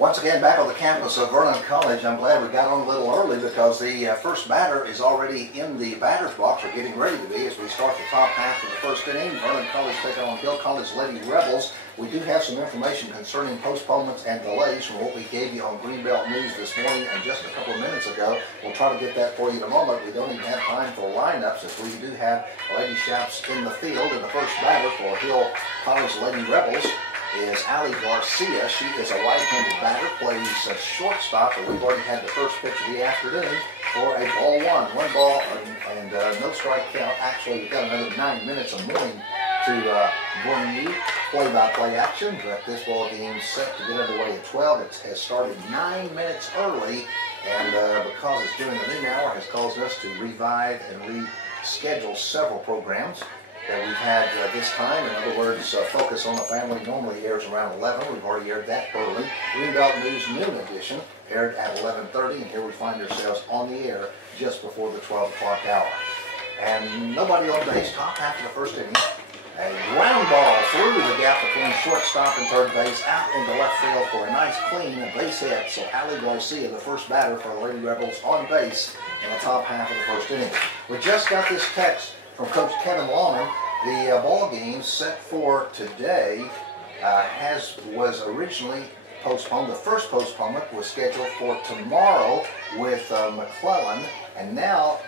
Once again, back on the campus of Vernon College. I'm glad we got on a little early because the first batter is already in the batter's box, or getting ready to be, as we start the top half of the first inning. Vernon College taking on Hill College Lady Rebels. We do have some information concerning postponements and delays from what we gave you on Greenbelt News this morning and just a couple of minutes ago. We'll try to get that for you in a moment. We don't even have time for lineups, as we do have Lady Shaps in the field. And the first batter for Hill College Lady Rebels is Allie Garcia. She is a right-handed batter, plays a shortstop, and we've already had the first pitch of the afternoon for a ball one. One ball and no strike count. Actually, we've got another 9 minutes of morning to bring you play-by-play action, but this ball game is set to get underway at 12. It has started 9 minutes early, and because it's during the noon hour, has caused us to revive and reschedule several programs that we've had this time. In other words, Focus on the Family normally airs around 11. We've already aired that early. Greenbelt News Noon Edition aired at 11:30, and here we find ourselves on the air just before the 12 o'clock hour. And nobody on base, top half of the first inning. A ground ball through the gap between shortstop and third base, out into left field for a nice clean base hit. So Allie Garcia, the first batter for the Lady Rebels, on base in the top half of the first inning. We just got this text from Coach Kevin Lawman. The ball game set for today was originally postponed. The first postponement was scheduled for tomorrow with McClellan, and now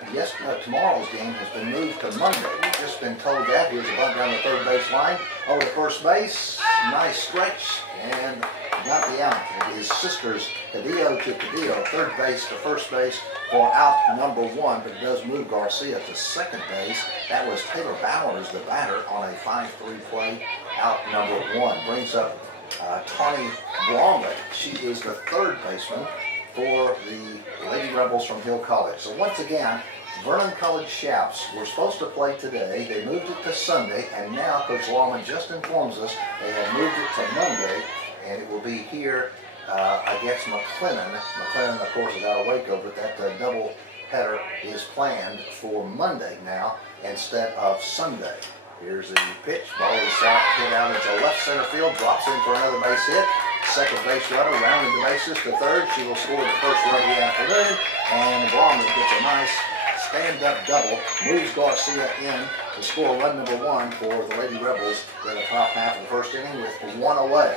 tomorrow's game has been moved to Monday. We've just been told that. Here's a bunt down the third base line over to first base. Nice stretch, and got the out. It is sisters Cadillo to Cadillo, third base to first base for out number one, but it does move Garcia to second base. That was Taylor Bowers, the batter, on a 5-3 play, out number one. Brings up Tawny Blomlett. She is the third baseman for the Lady Rebels from Hill College. So once again, Vernon College Shaps were supposed to play today. They moved it to Sunday, and now Coach Lawman just informs us they have moved it to Monday, and it will be here against McLennan. McLennan, of course, is out of Waco, but that double header is planned for Monday now instead of Sunday. Here's the pitch. Ball is hit out into left center field, drops in for another base hit. Second base runner rounding the bases to third. She will score the first run of the afternoon, and Bromley gets a nice stand-up double, moves Garcia in to score run number one for the Lady Rebels in the top half of the first inning with one away.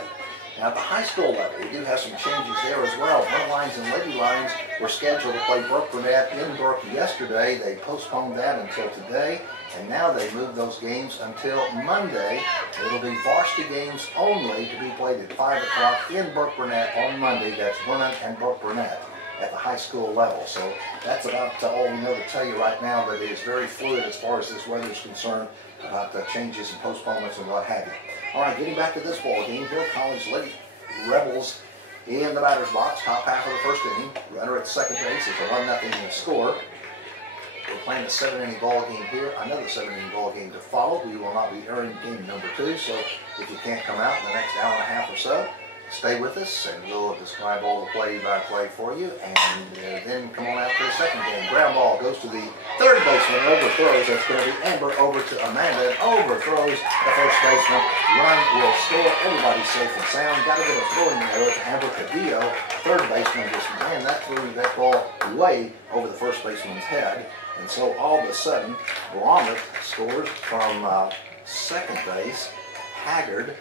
Now, at the high school level, we do have some changes there as well. Burnt Lines and Lady Lines were scheduled to play Burke Burnett in Burke yesterday. They postponed that until today, and now they moved those games until Monday. It'll be varsity games only to be played at 5 o'clock in Burke Burnett on Monday. That's Vernon and Burke Burnett at the high school level. So that's about all we know to tell you right now, but it is very fluid as far as this weather is concerned about the changes and postponements and what have you. All right, getting back to this ball game, Hill College Lady Rebels in the batter's box, top half of the first inning. Runner at second base. It's a 1-0 score. We're playing a 7-inning ball game here. Another 7-inning ball game to follow. We will not be airing game number 2, so if you can't come out in the next hour and a half or so, stay with us, and we'll describe all the play-by-play for you, and then come on out to the second game. Ground ball goes to the third baseman, overthrows. That's going to be Amber over to Amanda, and overthrows the first baseman. Run will score. Everybody's safe and sound. Got to get a throwing error to Amber Cadillo. Third baseman just ran that ball way over the first baseman's head, and so all of a sudden, Blomlett scores from second base. Haggard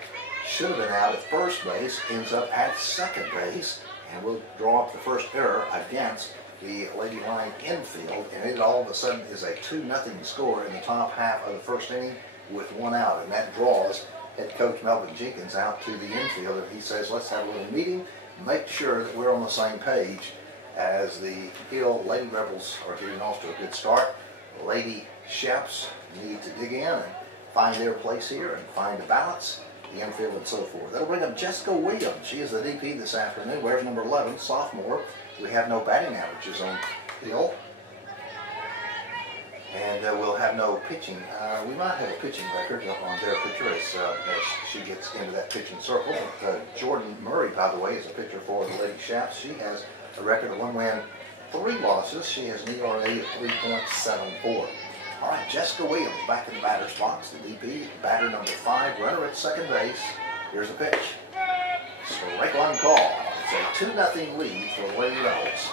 should have been out at first base, ends up at second base, and will draw up the first error against the Lady Line infield, and it all of a sudden is a 2-0 score in the top half of the first inning with one out, and that draws head coach Melvin Jenkins out to the infield, and he says, let's have a little meeting, make sure that we're on the same page as the Hill Lady Rebels are getting off to a good start. Lady Shaps need to dig in and find their place here and find the balance, the infield, and so forth. That'll bring up Jessica Williams. She is the DP this afternoon. Wears number 11, sophomore. We have no batting averages on Hill, and we'll have no pitching. We might have a pitching record up on their pitcher as she gets into that pitching circle. But, Jordan Murray, by the way, is a pitcher for the Lady Shaps. She has a record of 1 win, 3 losses. She has an ERA of 3.74. All right, Jessica Williams back in the batter's box. The DP, batter number 5, runner at second base. Here's the pitch. Strike one call. It's a 2-0 lead for the Lady Rebels.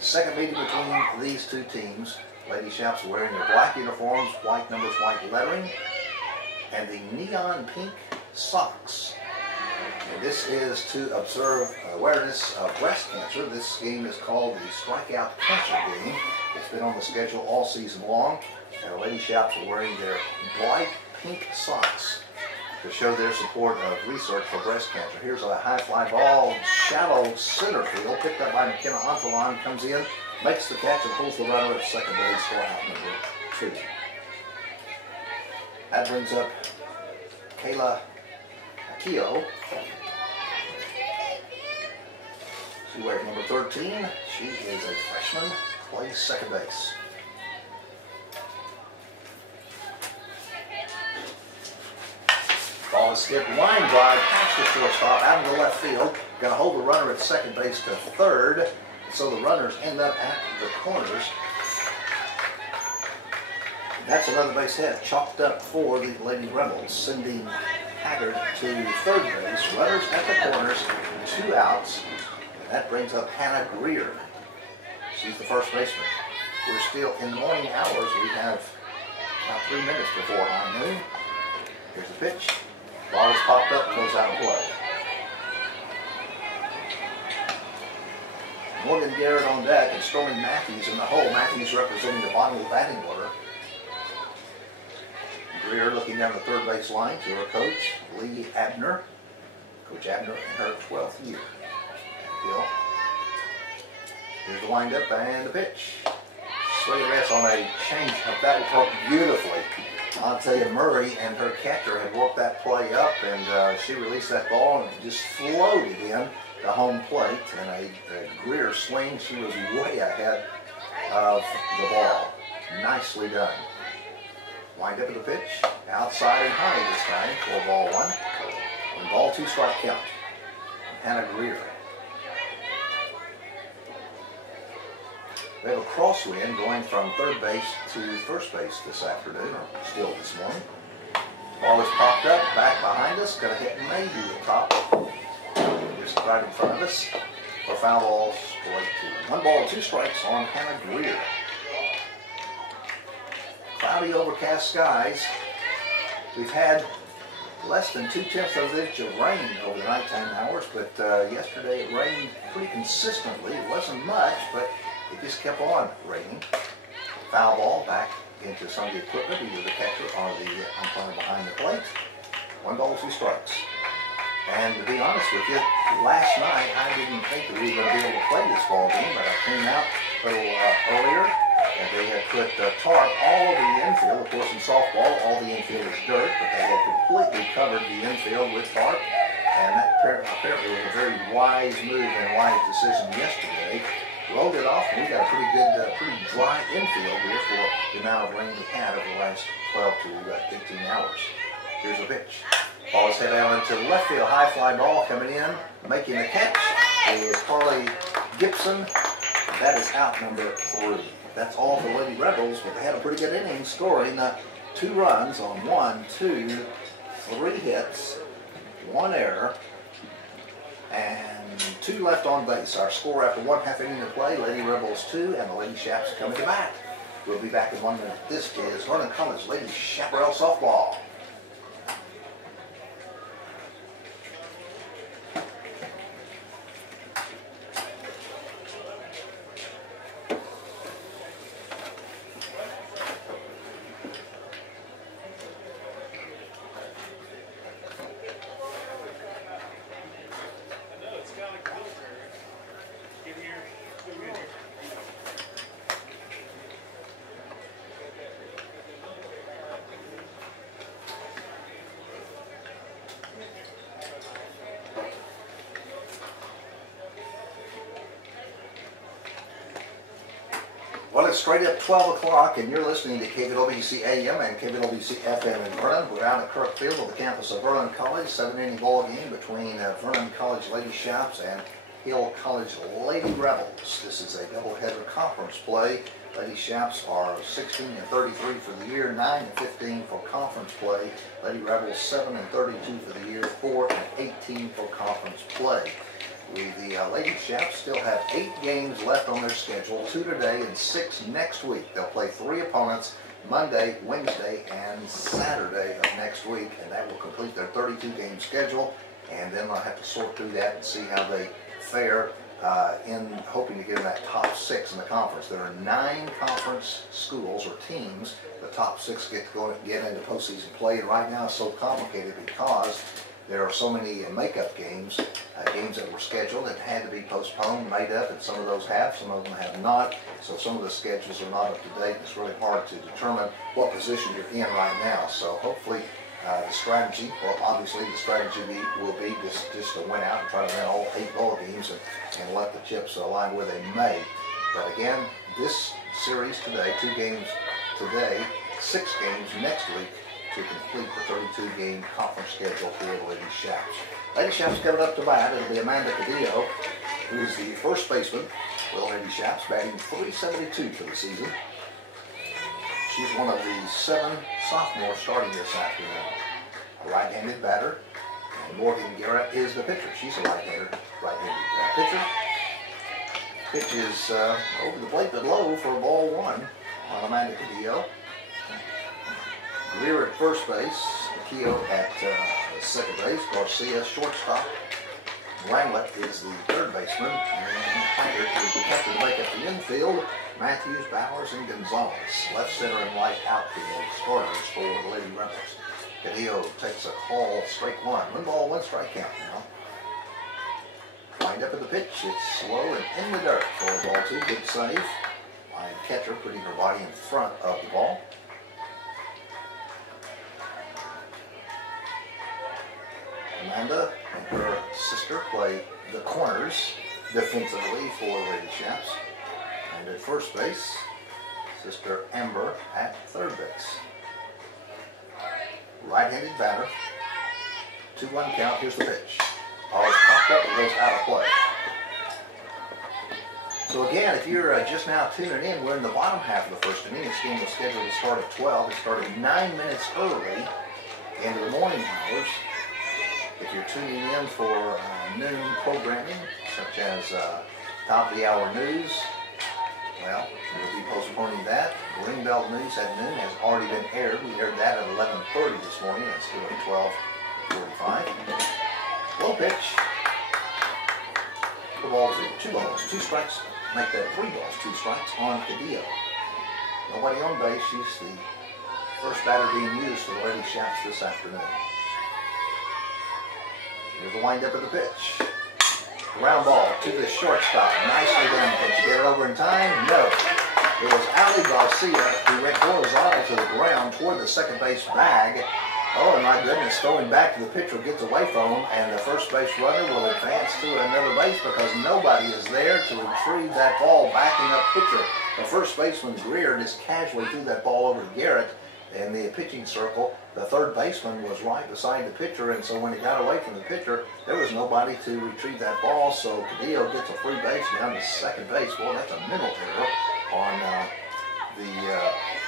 Second meeting between these two teams. Lady Chaps wearing their black uniforms, white numbers, white lettering, and the neon pink socks. And this is to observe awareness of breast cancer. This game is called the Strikeout Cancer Game. It's been on the schedule all season long. And the Lady Chaps are wearing their bright pink socks to show their support of research for breast cancer. Here's a high fly ball, shallow center field, picked up by McKenna Onfelon, comes in, makes the catch, and pulls the runner at second base for out number 2. That brings up Kayla Akio. She wears number 13. She is a freshman, plays second base. Ball is skipped, line drive, past the shortstop, out into left field. Going to hold the runner at second base to third. So the runners end up at the corners. That's another base hit, chalked up for the Lady Rebels, sending Haggard to third base. Runners at the corners, 2 outs. And that brings up Hannah Greer. She's the first baseman. We're still in the morning hours. We have about 3 minutes before high noon. Here's the pitch. Ball is popped up, goes out of play. Morgan Garrett on deck and Stormy Matthews in the hole. Matthews representing the bottom of the batting order. Greer looking down the third base line to her coach, Lee Abner. Coach Abner in her 12th year. Hill. Here's the windup and the pitch. Slayeress on a changeup. That will work beautifully. I'll tell you, Murray and her catcher had worked that play up, and she released that ball and it just floated in to home plate. And a Greer swing, she was way ahead of the ball. Nicely done. Wind up of the pitch, outside and high this time for ball 1. 1 ball, 2 strike count. Hannah Greer. We have a crosswind going from third base to first base this afternoon, or still this morning. Ball is popped up, back behind us, going to hit maybe the top, just right in front of us. For foul ball, strike 2. 1 ball, 2 strikes on Hannah Greer. Cloudy, overcast skies. We've had less than 2/10 of an inch of rain over the nighttime hours, but yesterday it rained pretty consistently. It wasn't much, but it just kept on raining. Foul ball back into some of the equipment, either the catcher or the umpire behind the plate. 1 ball, 2 strikes. And to be honest with you, last night I didn't think that we were going to be able to play this ball game, but I came out a little earlier, and they had put tarp all over the infield. Of course, in softball, all the infield is dirt, but they had completely covered the infield with tarp, and that apparently was a very wise move and wise decision yesterday. Rolled it off, and we got a pretty good, pretty dry infield here for the amount of rain we had over the last 12 to 18 hours. Here's a pitch. Ball is hit out into left field. High fly ball coming in. Making the catch is Carly Gibson. That is out number 3. That's all for Lady Rebels, but they had a pretty good inning, scoring 2 runs on 1, 2, 3 hits, 1 error, and 2 left on base. Our score after 1/2 inning of play, Lady Rebels 2 and the Lady Chaps coming to bat. We'll be back in 1 minute. This is Vernon College Lady Chaparral Softball. Well, it's straight up 12 o'clock, and you're listening to KVLBC AM and KVLBC FM in Vernon. We're out at Kirk Field on the campus of Vernon College. 7-inning ball game between Vernon College Lady Chaps and Hill College Lady Rebels. This is a doubleheader conference play. Lady Chaps are 16-33 for the year, 9-15 for conference play. Lady Rebels 7-32 for the year, 4-18 for conference play. The Lady Chaps still have 8 games left on their schedule, 2 today and 6 next week. They'll play 3 opponents Monday, Wednesday, and Saturday of next week, and that will complete their 32-game schedule. And then I'll have to sort through that and see how they fare in hoping to get in that top 6 in the conference. There are 9 conference schools or teams. The top 6 get into postseason play, and right now it's so complicated because there are so many makeup games, games that were scheduled that had to be postponed, made up, and some of those have, some of them have not. So some of the schedules are not up to date. It's really hard to determine what position you're in right now. So hopefully the strategy, well, obviously the strategy will be just to win out and try to win all 8 ball games and let the chips align where they may. But again, this series today, 2 games today, 6 games next week to complete the 32-game conference schedule for the Lady Chaps. Lady Chaps coming up to bat. It'll be Amanda Cadillo, who's the first baseman for the Lady Chaps, batting .372 for the season. She's one of the 7 sophomores starting this afternoon. A right-handed batter, and Morgan Garrett is the pitcher. She's a right-handed pitcher. Pitch is over the plate but low for ball 1 on Amanda Cadillo. Greer at first base, Keogh at second base, Garcia shortstop, Langlet is the third baseman, and Haggard is protected to make up the infield. Matthews, Bowers, and Gonzalez, left center and right outfield starters for the Lady Rebels. Cadillo takes a call, strike 1. 1 ball, 1 strike count now. Wind up at the pitch, it's slow and in the dirt for ball 2, good save. Line catcher putting her body in front of the ball. Amanda and her sister play the corners defensively for the Lady Chaps. And at first base, sister Amber at third base. Right-handed batter, 2-1 count, here's the pitch. Ball is popped up and goes out of play. So again, if you're just now tuning in, we're in the bottom half of the first inning. This game was scheduled to start at 12. It started 9 minutes early into the morning hours. If you're tuning in for noon programming, such as top of the hour news, well, we'll be postponing that. Greenbelt News at noon has already been aired. We aired that at 11:30 this morning instead of 12:45. Low pitch. The ball's 2 balls, 2 strikes. Make that 3 balls, 2 strikes on Cadillo. Nobody on base. She's the first batter being used for the Lady Chaps this afternoon. Here's a wind up of the pitch. Ground ball to the shortstop. Nicely done. Can she get it over in time? No. It was Ali Garcia who went horizontal to the ground toward the second base bag. Oh, my goodness. Throwing back to the pitcher gets away from him, and the first base runner will advance to another base because nobody is there to retrieve that ball backing up pitcher. The first baseman, Greer, just casually threw that ball over to Garrett in the pitching circle. The third baseman was right beside the pitcher, and so when he got away from the pitcher, there was nobody to retrieve that ball, so Cadillo gets a free base down to second base. Well, that's a mental error on the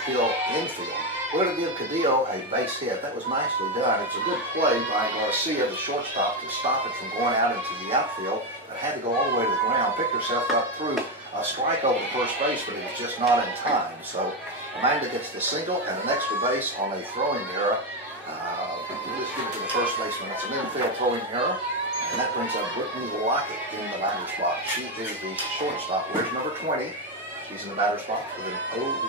Hill infield. We're going to give Cadillo a base hit. That was nicely done. It's a good play by Garcia, the shortstop, to stop it from going out into the outfield, but had to go all the way to the ground, picked herself up through a strike over the first base, but it was just not in time. So Amanda gets the single and an extra base on a throwing error. We'll just give it to the first baseman. It's an infield throwing error, and that brings up Brittany Lockett in the batter spot. She is the shortstop. Where's number 20? She's in the batter spot with an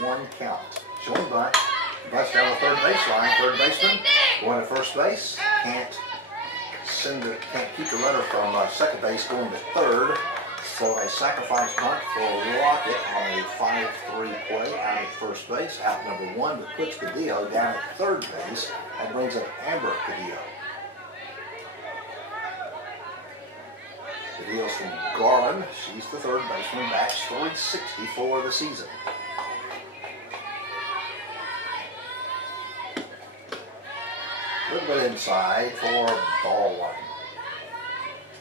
0-1 count. Showing bunt. Butts down the third baseline. Third baseman going to first base. Can't keep the runner from second base going to third. So a sacrifice bunt for Lockett on a 5-3 play out at first base. Out number 1, but puts Cadillo down at third base. That brings up Amber Cadillo. Cadillo's from Garland. She's the third baseman. Bats .360 for the season. A little bit inside for ball 1.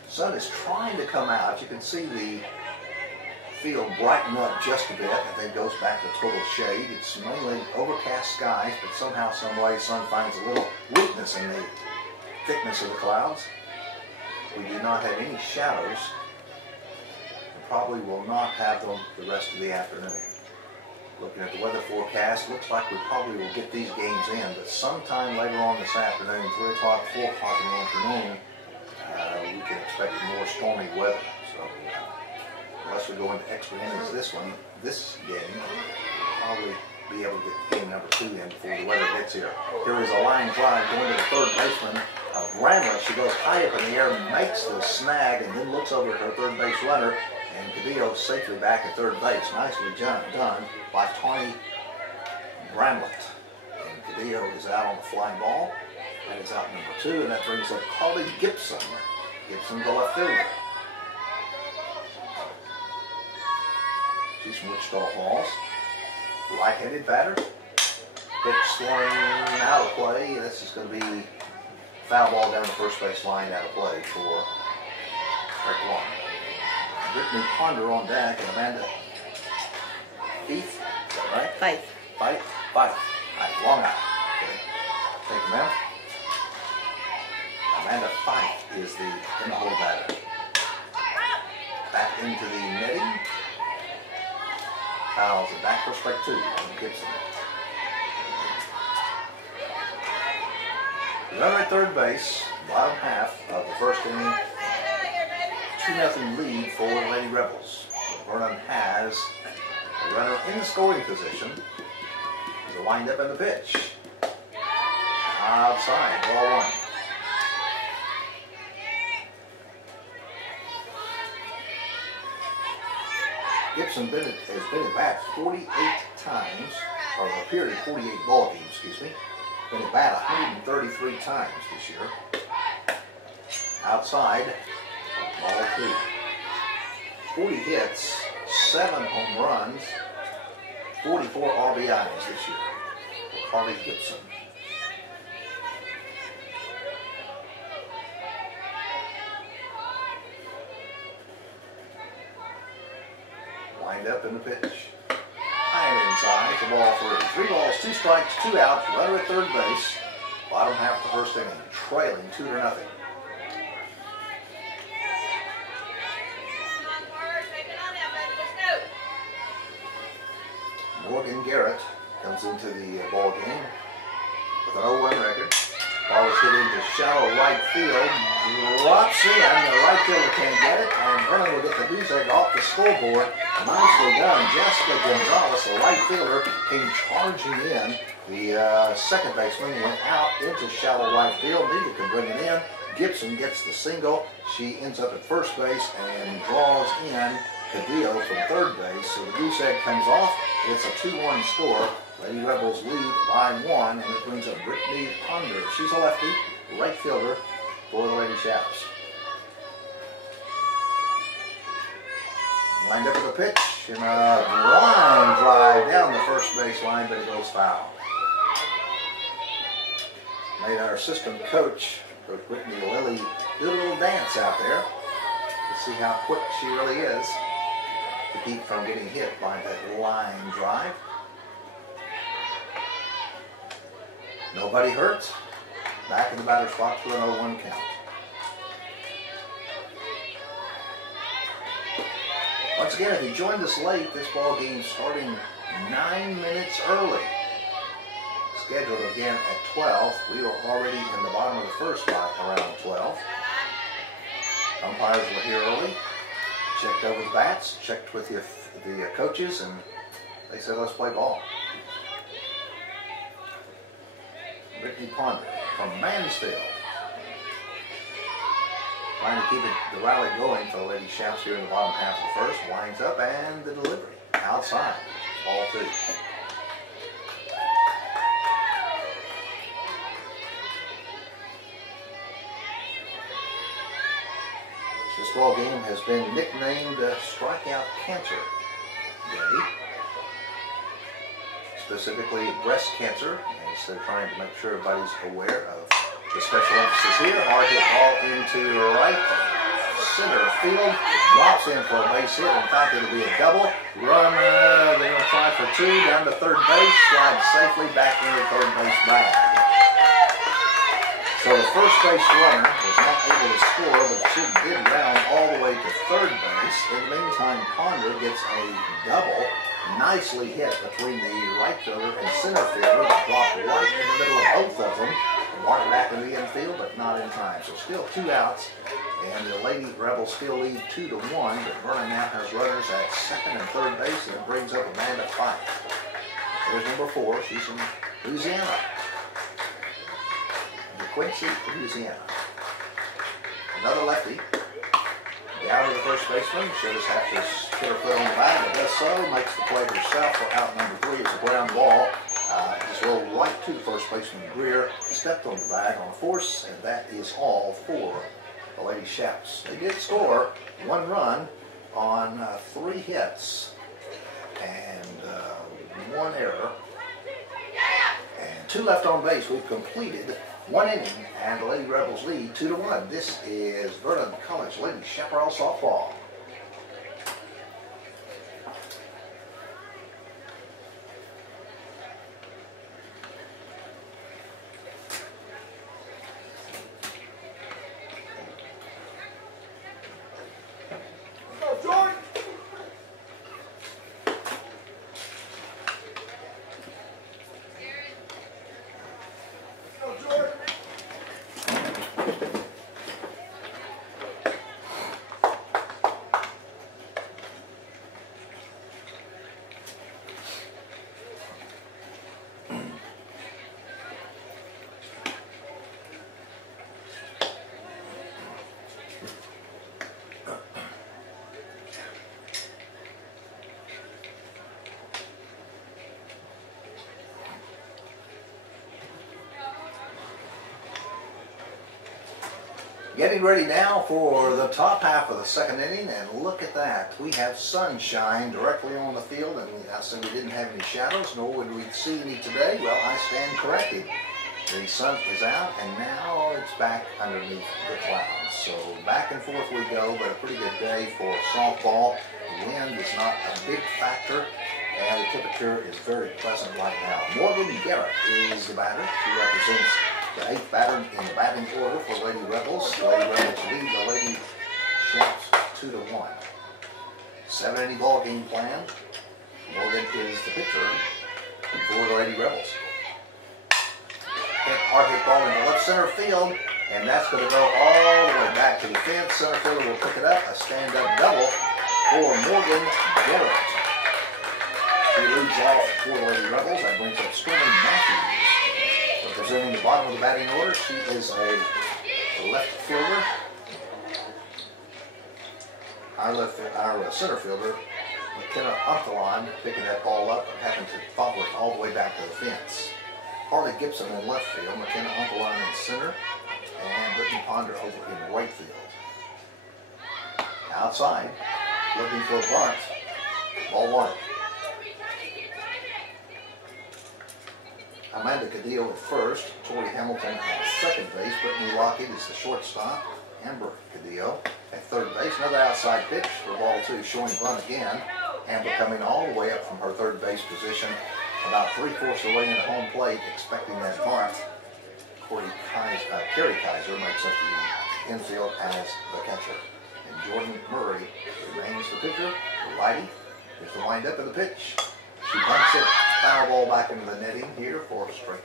The sun is trying to come out. You can see the field brighten up just a bit, and then goes back to total shade. It's mainly overcast skies, but somehow, some way, sun finds a little weakness in the thickness of the clouds. We do not have any shadows probably will not have them the rest of the afternoon. Looking at the weather forecast, looks like we probably will get these games in, but sometime later on this afternoon, 3 o'clock, 4 o'clock in the afternoon, we can expect more stormy weather. So unless we go into extra innings this game, we'll probably be able to get game number 2 in before the weather gets here. Here is a line drive going to the third baseman, Bramlett. She goes high up in the air, makes the snag, and then looks over at her third base runner, and Cadillo safely back at third base. Nicely done by Tawny Bramlett. And Cadillo is out on the flying ball. That is out number 2, and that brings up Carly Gibson. Gibson, the left fielder. She's from Wichita Falls. Right-handed batter. Pitch swung out of play. This is going to be foul ball down the first base line, out of play for strike 1. Brittany Ponder on deck, and Amanda Fife. Is that right? Fife. All right, long out. Okay. Thank you, ma'am. Amanda Fife is the in-the-hole batter. Back into the netting. Fouls it back for strike 2 on Gibson. Runner at third base, bottom half of the first inning. 2-0 lead for the Lady Rebels. Vernon has a runner in the scoring position. There's a wind-up in the pitch. Outside, ball 1. Gibson has been at bat 48 times, or appeared in 48 ball games, excuse me. Been at bat 133 times this year. Outside, ball 2. 40 hits, 7 home runs, 44 RBIs this year for Carly Gibson. Wind up in the pitch. High and inside for ball 3. 3 balls, 2 strikes, 2 outs. Runner at third base. Bottom half of the first inning, trailing 2-0. Morgan Garrett comes into the ball game with an 0-1 record. Ball is hit into shallow right field, drops in, the right fielder can't get it, and Vernon will get the goose egg off the scoreboard. Nicely done. Jessica Gonzalez, the right fielder, came charging in. The second baseman went out into shallow right field. Neither can bring it in. Gibson gets the single. She ends up at first base and draws in Cadillo from third base. So the goose egg comes off. It's a 2-1 score. Lady Rebels lead by 1, and it brings up Brittany Ponder. She's a lefty, right fielder for the Lady Chaps. Lined up with a pitch and a line drive down the first base line, but it goes foul. Made our assistant coach, Coach Brittany Lilly, do a little dance out there to see how quick she really is to keep from getting hit by that line drive. Nobody hurt. Back in the batter's box for an 0-1 count. Once again, if you joined us late, this ball game starting 9 minutes early. Scheduled again at 12. We were already in the bottom of the first by around 12. Umpires were here early. Checked over the bats, checked with the coaches, and they said, let's play ball. Brittany Ponder from Mansfield. Trying to keep the rally going for the Lady Chaps here in the bottom half of the first. Winds up and the delivery. Outside. Ball 2. This ball game has been nicknamed Strikeout Cancer Day. Specifically breast cancer. So they're trying to make sure everybody's aware of the special emphasis here. Hard hit ball into right center field. Drops in for a base hit. In fact, it'll be a double. Run, they're going to try for 2 down to third base. Slide safely back into the third base bag. So the first base runner was not able to score, but she did round all the way to third base. base. In the meantime, Ponder gets a double, nicely hit between the right fielder and center fielder, dropped right in the middle of both of them. Walked back in the infield, but not in time. So still 2 outs, and the Lady Rebels still lead 2-1, but Vernon now has runners at second and third base, and it brings up Amanda Pike. There's number 4. She's from Louisiana. DeQuincy, Louisiana. Another lefty. Down to the first baseman. She'll just have to put her foot on the bag, but does so. Makes the play herself for out number 3. It's a ground ball. Just rolled right to first baseman Greer. Stepped on the bag on force, and that is all for the Lady Chaps. They did score 1 run on 3 hits and 1 error. And 2 left on base. We've completed 1 inning, and the Lady Rebels lead 2-1. This is Vernon College Lady Chaparral Softball. Getting ready now for the top half of the second inning, and look at that. We have sunshine directly on the field, and I said we didn't have any shadows, nor would we see any today. Well, I stand corrected. The sun is out, and now it's back underneath the clouds. So back and forth we go, but a pretty good day for softball. The wind is not a big factor, and the temperature is very pleasant right now. Morgan Garrett is the batter. She represents the 8th batter in the batting order for Lady Rebels. The Lady Rebels lead the Lady Chaps 2-1. 7-inning ball game plan. Morgan is the pitcher for the Lady Rebels. Hard hit ball into left center field, and that's going to go all the way back to the fence. Center fielder will pick it up. A stand-up double for Morgan Garrett. She leads off for the Lady Rebels. That brings up Stormy Matthews. Representing the bottom of the batting order, she is a left fielder. Our center fielder, McKenna Anthelon, picking that ball up and having to follow it all the way back to the fence. Harley Gibson in left field, McKenna Anthelon in center, and Brittany Ponder over in right field. Outside, looking for a bunt. Ball 1. Amanda Cadillo at first, Tori Hamilton at second base, Brittany Lockett is the shortstop, Amber Cadillo at third base. Another outside pitch for ball 2, showing bunt again. Amber coming all the way up from her third base position, about 3/4 away in home plate, expecting that bunt. Carrie Kaiser makes up the infield as the catcher. And Jordan Murray remains the pitcher, the righty. Here's the windup of the pitch. She bunts it, foul ball back into the netting here for a strike.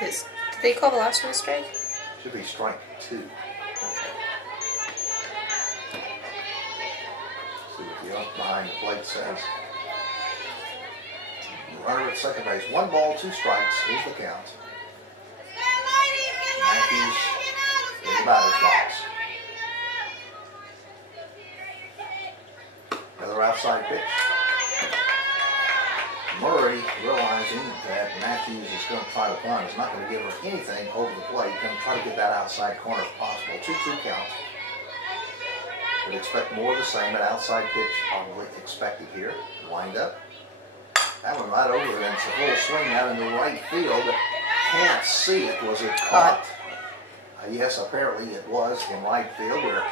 Did they call the last one a strike? Should be strike 2. See what the ump behind the plate says. Runner at second base. 1 ball, 2 strikes is the count. Matthews in the batter's box. Another outside pitch. Murray, realizing that Matthews is going to try to bunt, is not going to give her anything over the plate, going to try to get that outside corner if possible. 2-2 count. Would expect more of the same. An outside pitch probably expected here. Wind up. That one right over, and it's a full swing out in the right field. Can't see it. Was it caught? Yes, apparently it was in right field. We're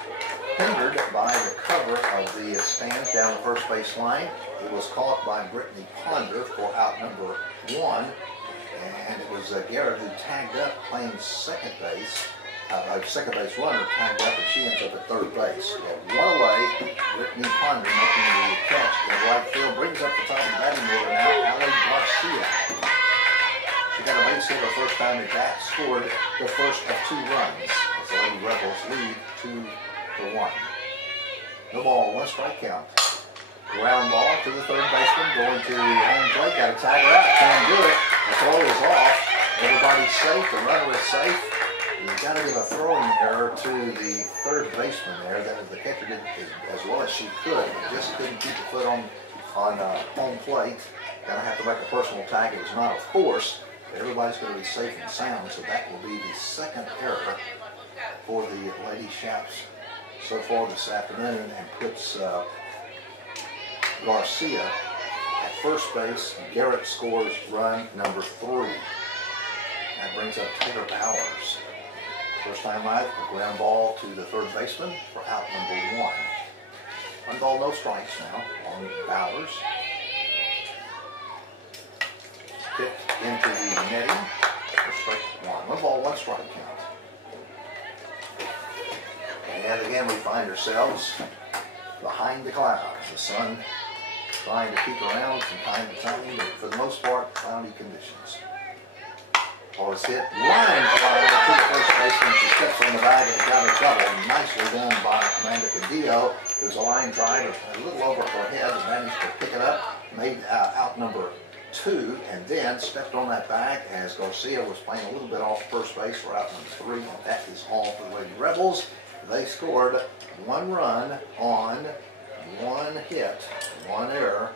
hindered by the cover of the stands down the first base line. It was caught by Brittany Ponder for out number 1, and it was Garrett who tagged up playing second base. Second base runner tagged up, and she ends up at third base. We have 1 away, ponder, making the catch in the right field. Brings up the top of the batting order now, Allie Garcia. She got a base hit her first time at bat, scored the first of 2 runs. As the Lady Rebels lead 2-1. No ball, 1 strike count. Ground ball to the third baseman, going to home plate. Got to tag her out, can't do it. The throw is off. Everybody's safe. The runner is safe. You've got to give a throwing error to the third baseman there. That the catcher did as well as she could, but just couldn't keep the foot on home plate. Gonna have to make a personal tag. It was not a force. Everybody's going to be safe and sound, so that will be the second error for the Lady Shaps so far this afternoon, and puts Garcia at first base. Garrett scores run number 3. That brings up Taylor Bowers. First time right, a ground ball to the third baseman for out number 1. 1 ball, no strikes now on Bowers. Hit into the netting for strike 1. 1 ball, 1 strike count. And again, we find ourselves behind the clouds. The sun trying to peek around from time to time, but for the most part, cloudy conditions. Ball is hit, line fly to the first baseman. She steps on the bag and got a double. Nicely done by Amanda Cadillo. It was a line drive a little over her head and managed to pick it up. Made out number 2, and then stepped on that bag as Garcia was playing a little bit off first base for out number 3. And that is all for the Lady Rebels. They scored 1 run on 1 hit, 1 error,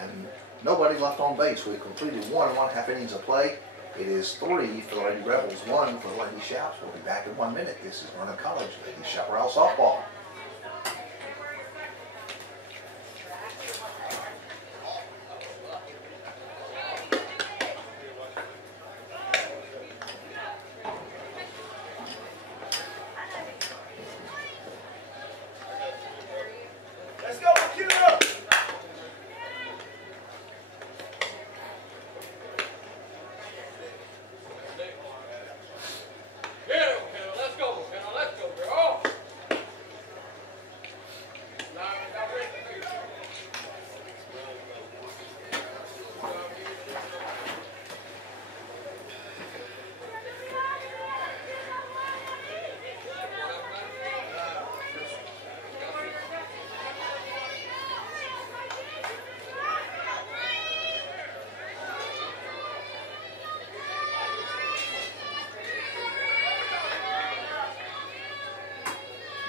and nobody left on base. We've completed 1.5 innings of play. It is 3 for the Lady Rebels, 1 for the Lady Shaps. We'll be back in 1 minute. This is Vernon College Lady Chaparral Softball.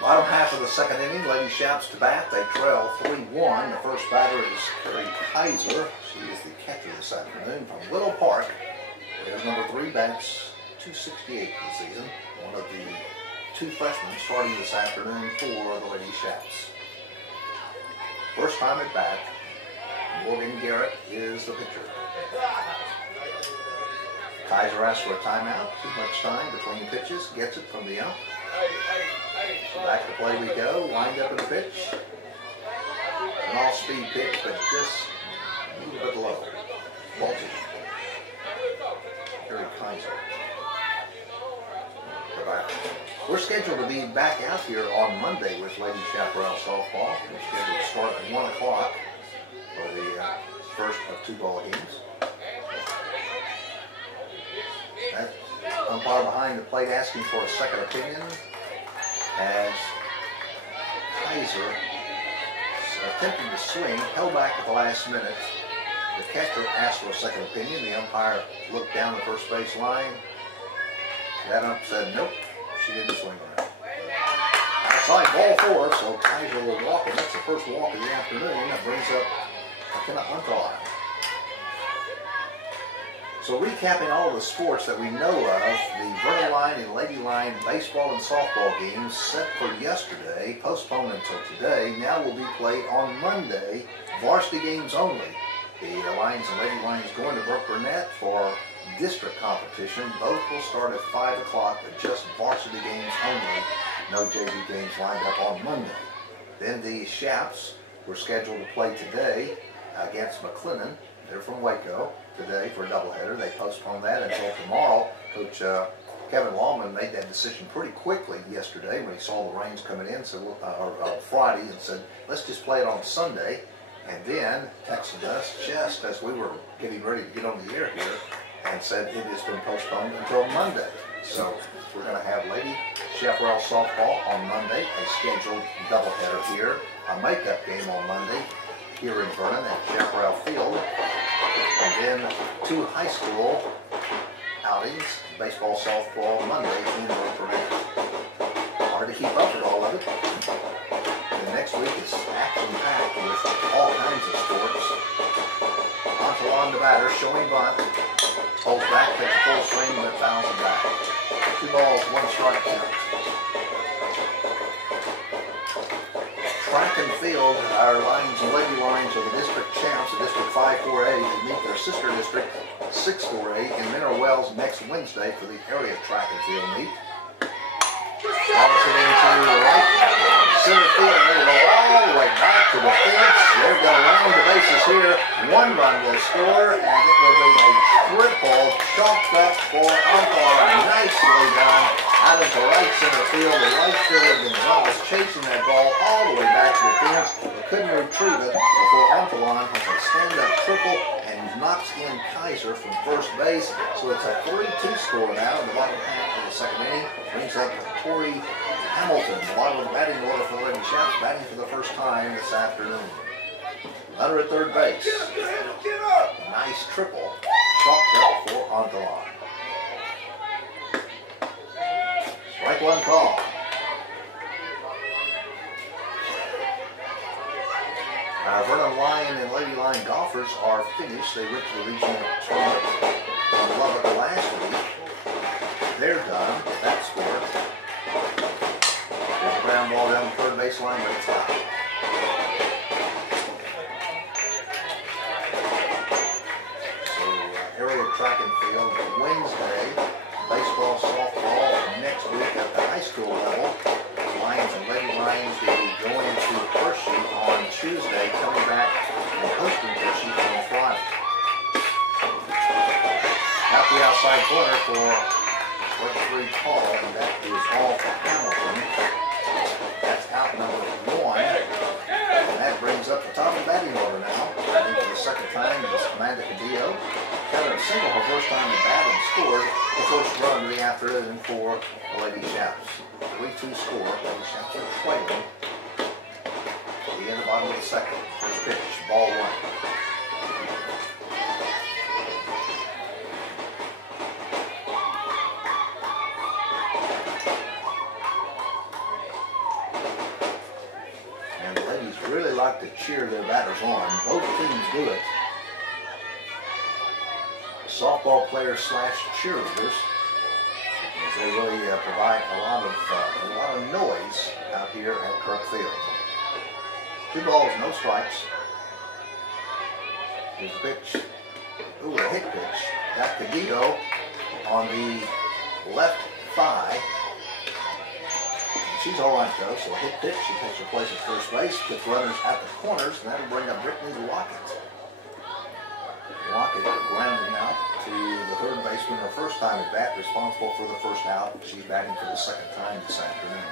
Bottom half of the second inning, Lady Shaps to bat. They trail 3-1. The first batter is Carrie Kaiser. She is the catcher this afternoon from Little Park. There's number 3, bats 268 this season. One of the 2 freshmen starting this afternoon for the Lady Shaps. First time at bat, Morgan Garrett is the pitcher. Kaiser asks for a timeout. Too much time between pitches. Gets it from the ump. So back to play we go. Wind up in the pitch. An all-speed pitch, but just a little bit low. Voltage. Harry Kaiser. We're scheduled to be back out here on Monday with Lady Chaparral Softball. We're scheduled to start at 1 o'clock for the first of 2 ball games. That umpire behind the plate asking for a second opinion as Kaiser attempting to swing, held back at the last minute. The catcher asked for a second opinion. The umpire looked down the first base line. That ump said, nope, she didn't swing around. Outside ball 4, so Kaiser will walk, and that's the first walk of the afternoon. That brings up McKenna Untar. So recapping all of the sports that we know of, the Vernon Line and Lady Line baseball and softball games set for yesterday, postponed until today, now will be played on Monday, varsity games only. The Lions and Lady Lions going to Brook Burnett for district competition. Both will start at 5 o'clock, but just varsity games only. No JV games lined up on Monday. Then the Shaps were scheduled to play today against McLennan. They're from Waco today for a doubleheader. They postponed that until tomorrow. Coach Kevin Lawman made that decision pretty quickly yesterday when he saw the rains coming in, so Friday, and said, let's just play it on Sunday. And then texted us just as we were getting ready to get on the air here and said it has been postponed until Monday. So we're going to have Lady Chaparral softball on Monday, a scheduled doubleheader here, a makeup game on Monday here in Vernon at Chaparral Field, and then 2 high school outings, baseball, softball, Monday in Vernon. Hard to keep up with all of it. And next week is action-packed with all kinds of sports. Montalon, the batter, showing bunt, holds back, takes a full swing, but fouls it back. 2 balls, 1 strike count. Track and field, our lines and lady lines are the district champs at District 5-4A. They meet their sister district 6-4A in Mineral Wells next Wednesday for the area track and field meet. Ball is hitting to the right center field, and they go all the way back to the fence. They're going to round the bases here. 1 run will score, and it will be a triple chalked up for Umpire. Nicely done out into right center field. The right fielder Gonzalez chasing that ball all the way back to the fence, but couldn't retrieve it before Umpalon has a stand-up triple and knocks in Kaiser from first base. So it's a 3-2 score now in the bottom half of the second inning. Brings up Corey Hamilton, the bottom of the batting order for the Lady Chaps, batting for the first time this afternoon. Runner at third base. Nice triple, chalked up for Umpalon. Strike 1 call. Our Vernon Lion and Lady Lion golfers are finished. They went to the regional tournament in Lubbock last week. They're done. That score. There's a ground ball down the third baseline, but it's out. So area track and field Wednesday. Baseball, softball next week at the high school level. Lions and Lady Lions will be going to Hershey on Tuesday, coming back and hosting Hershey on Friday. Out the outside corner for strike 3 call, and that is all for Hamilton. That's out number 1. And that brings up the top of the batting order now. Batting for the second time is Amanda Cadillo. Having a single her first time at bat and scored the first run of the afternoon for the Lady Chaps. 3-2 score. Lady Chaps are trailing. The end of the bottom of the second. First pitch, ball 1. And the ladies really like to cheer their batters on. Both teams do it. Softball players / cheerleaders, as they really provide a lot of noise out here at Kirk Field. 2 balls, no strikes. Here's a pitch. Ooh, a hit pitch. Got Cadillo on the left thigh. She's all right though, so a hit pitch. She takes her place at first base, puts runners at the corners, and that'll bring up Brittany Lockett. Lockett grounding out to the third baseman, her first time at bat, responsible for the first out. She's batting for the second time this afternoon.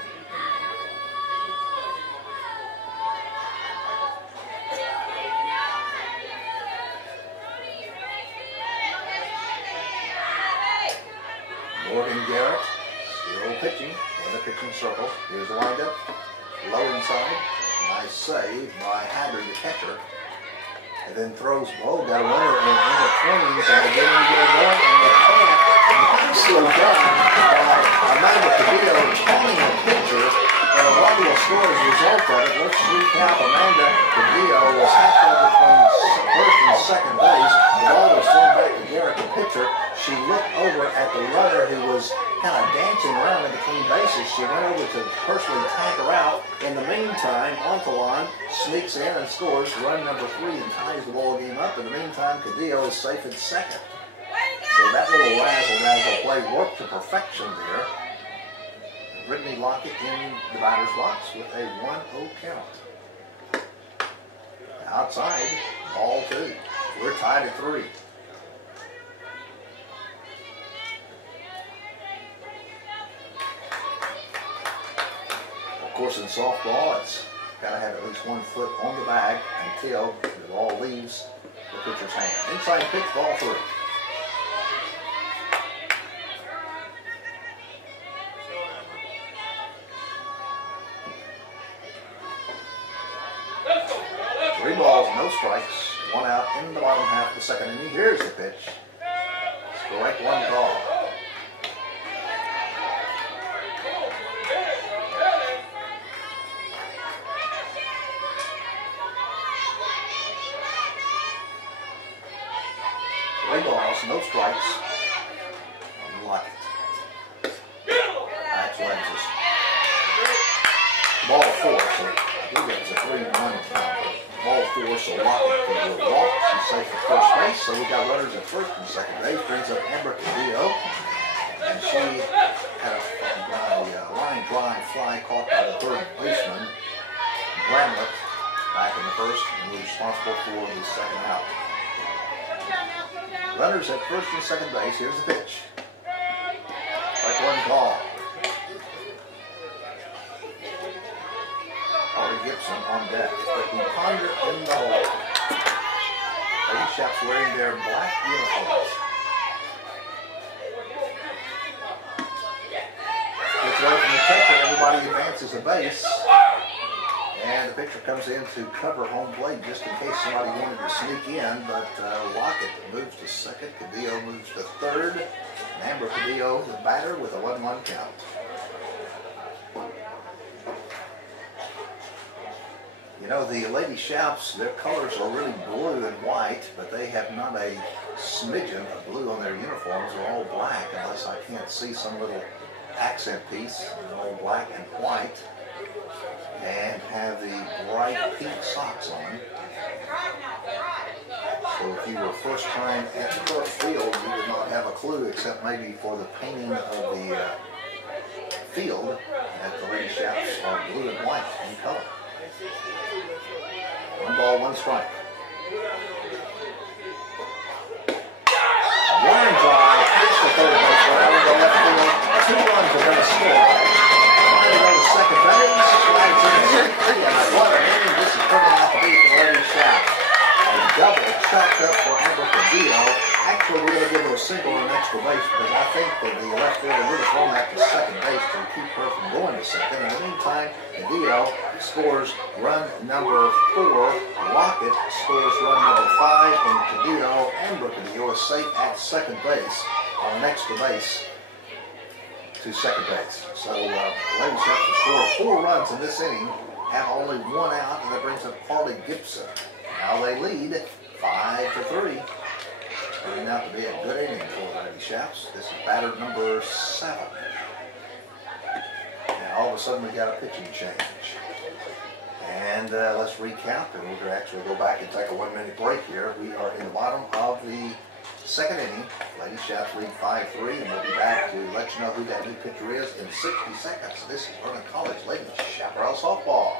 Morgan Garrett still pitching in the pitching circle. Here's the windup, low inside. Nice save by Haggard, the catcher. And then throws, got a runner in between, and again we get a going, and the catch, nicely done by Amanda Cadillo, calling the pitcher, and a run will score as a result of it. Let's recap. Amanda Cadillo was halfway between first and second base. The ball was thrown back to Garrett, the pitcher. She looked over at the runner who was kind of dancing around in between bases. She went over to personally tag her out. In the meantime, Umpalon sneaks in and scores run number 3 and ties the ball game up. In the meantime, Cadillo is safe at second. So that little razzle-dazzle play worked to perfection there. Brittany Lockett in the batter's box with a 1-0 count. Outside, ball 2. We're tied at 3. course, in softball, it's got to have at least 1 foot on the bag until the ball leaves the pitcher's hand. Inside pitch, ball 3. Three balls, no strikes, 1 out in the bottom half of the second inning. Here's the pitch. Strike 1 call. Three balls, no strikes. Unlock it. That's Lenses. Ball 4, so I believe it was a 3-1 count. Ball 4, so Lockett will walk. She's safe at first base, so we got runners at first and second base. Brings up Amber Cadillo, and she had a line drive fly caught by the third baseman, Bramlett, back in the first, and was responsible for the second out. Runners at first and second base. Here's the pitch. Strike 1 call. Holly Gibson on deck. Taking Ponder in the hole. Lady Shaps wearing their black uniforms. Gets away from the catcher. Everybody advances a base. And the pitcher comes in to cover home plate just in case somebody wanted to sneak in, but Lockett moves to second, Cadillo moves to third, and Amber Cadillo, the batter, with a 1-1 count. You know, the Lady Shouts, their colors are really blue and white, but they have not a smidgen of blue on their uniforms. They're all black, unless I can't see some little accent piece. They're all black and white, and have the bright pink socks on. So if you were first time at the Court Field, you would not have a clue except maybe for the painting of the field that the Lady Shouts are blue and white in color. 1 ball, 1 strike. Line drive, pitch to third base, right over the left field. 2 runs are going to score. Trying to go to second base, slides in safely, and what an inning this is turning out to be for the Lady Shouts. A double chalked up for Amber Cadillo. Actually, we're going to give her a single on extra base because I think that the left fielder would have thrown that to second base to keep her from going to second. In the meantime, Cadillo scores run number 4. Lockett scores run number 5. And Cadillo, Amber Cadillo, is safe at second base on an extra base to second base. So Lady Shouts to score 4 runs in this inning, have only 1 out, and that brings up Harley Gibson. Now they lead 5-3. Turning out to be a good inning for Lady Shouts. This is batter number 7. And all of a sudden we got a pitching change. And let's recap, and we're going to actually go back and take a 1-minute break here. We are in the bottom of the second inning. Lady Shouts lead 5-3, and we'll be back to let you know who that new pitcher is in 60 seconds. This is Vernon College Lady Chaparral Softball.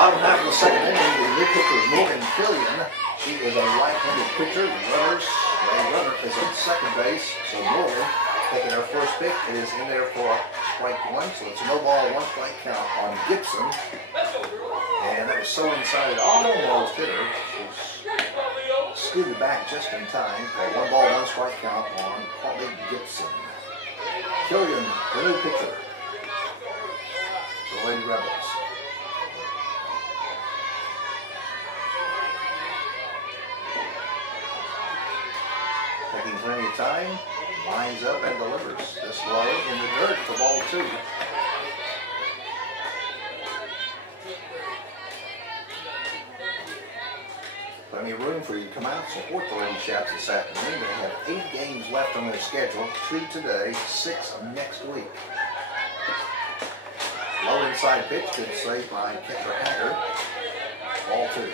Bottom half of the second inning, the new pitcher is Morgan Killian. She is a right-handed pitcher. The runner is on second base. So Morgan taking her first pick. It is in there for strike 1. So it's a no ball, 1 strike count on Gibson. And that was so inside it almost hit her. She scooted back just in time for a 1 ball, 1 strike count on Harley Gibson. Killian, the new pitcher for the Lady Rebels. Taking plenty of time, lines up and delivers. This low in the dirt for ball 2. Plenty of room for you to come out and support the Lady Chaps this afternoon. They have 8 games left on their schedule, 2 today, 6 next week. Low inside pitch, good save by catcher Hager. Ball 2.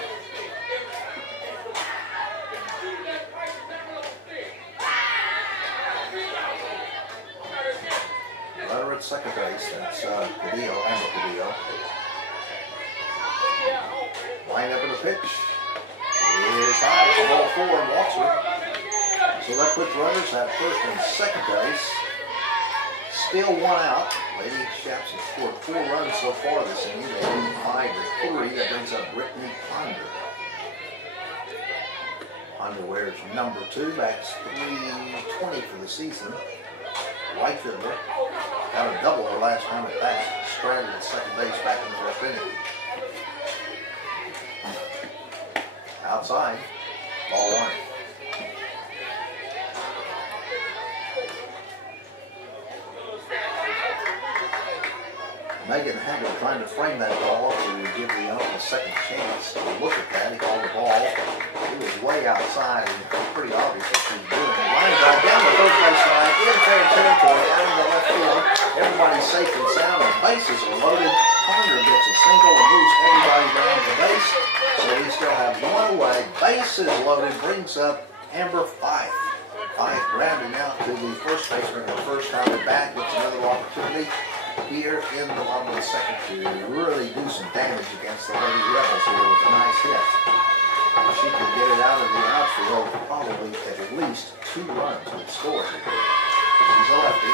Runner at second base, that's Padillo, Amber Padillo. Line up in the pitch. Is high for ball 4 and walks it. So that puts runners at first and second base. Still 1 out. Lady Chaps have scored 4 runs so far this inning. They lead 5-3. That brings up Brittany Ponder. Ponder wears number 2, bats .320 for the season. Right fielder. Got a double her last time at bat. Stranded at second base back in the first inning. Outside, ball 1. Megan Hager trying to frame that ball to give the owner a second chance to look at that. He called the ball. It was way outside, and it's pretty obvious what she was doing. Line drive down the third base line, in fair territory, out in the left field. Everybody's safe and sound, and bases are loaded. Ponder gets a single and moves everybody down the base. So we still have 1 away. Bases loaded brings up Amber Fife. Fife grounding out to the first baseman her first time at bat. Gets another opportunity here in the bottom of the second to really do some damage against the Lady Rebels here with a nice hit. She could get it out of the outfield probably at least 2 runs would score. She's a lefty.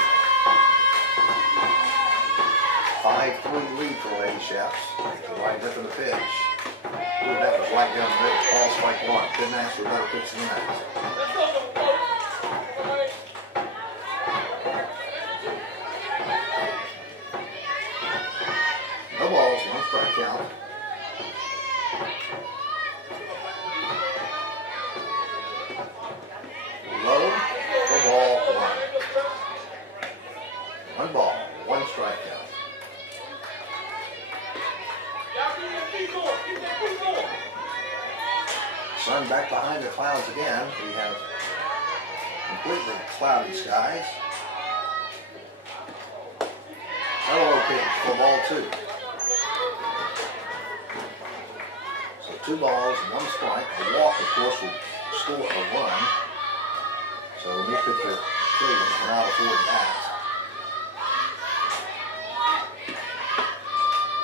5-3 lead for Lady Chaps. Right up in the pitch. Ooh, that was right down the middle. Ball strike 1. Couldn't ask for a better pitch than that. No balls, 1 strike count. Low for ball 1. 1 ball, 1 strike count. Sun back behind the clouds again. We have completely cloudy skies. Hello pitch for ball 2. So 2 balls, 1 strike. A walk, of course, would score a run. So the new pitcher Killian cannot afford that.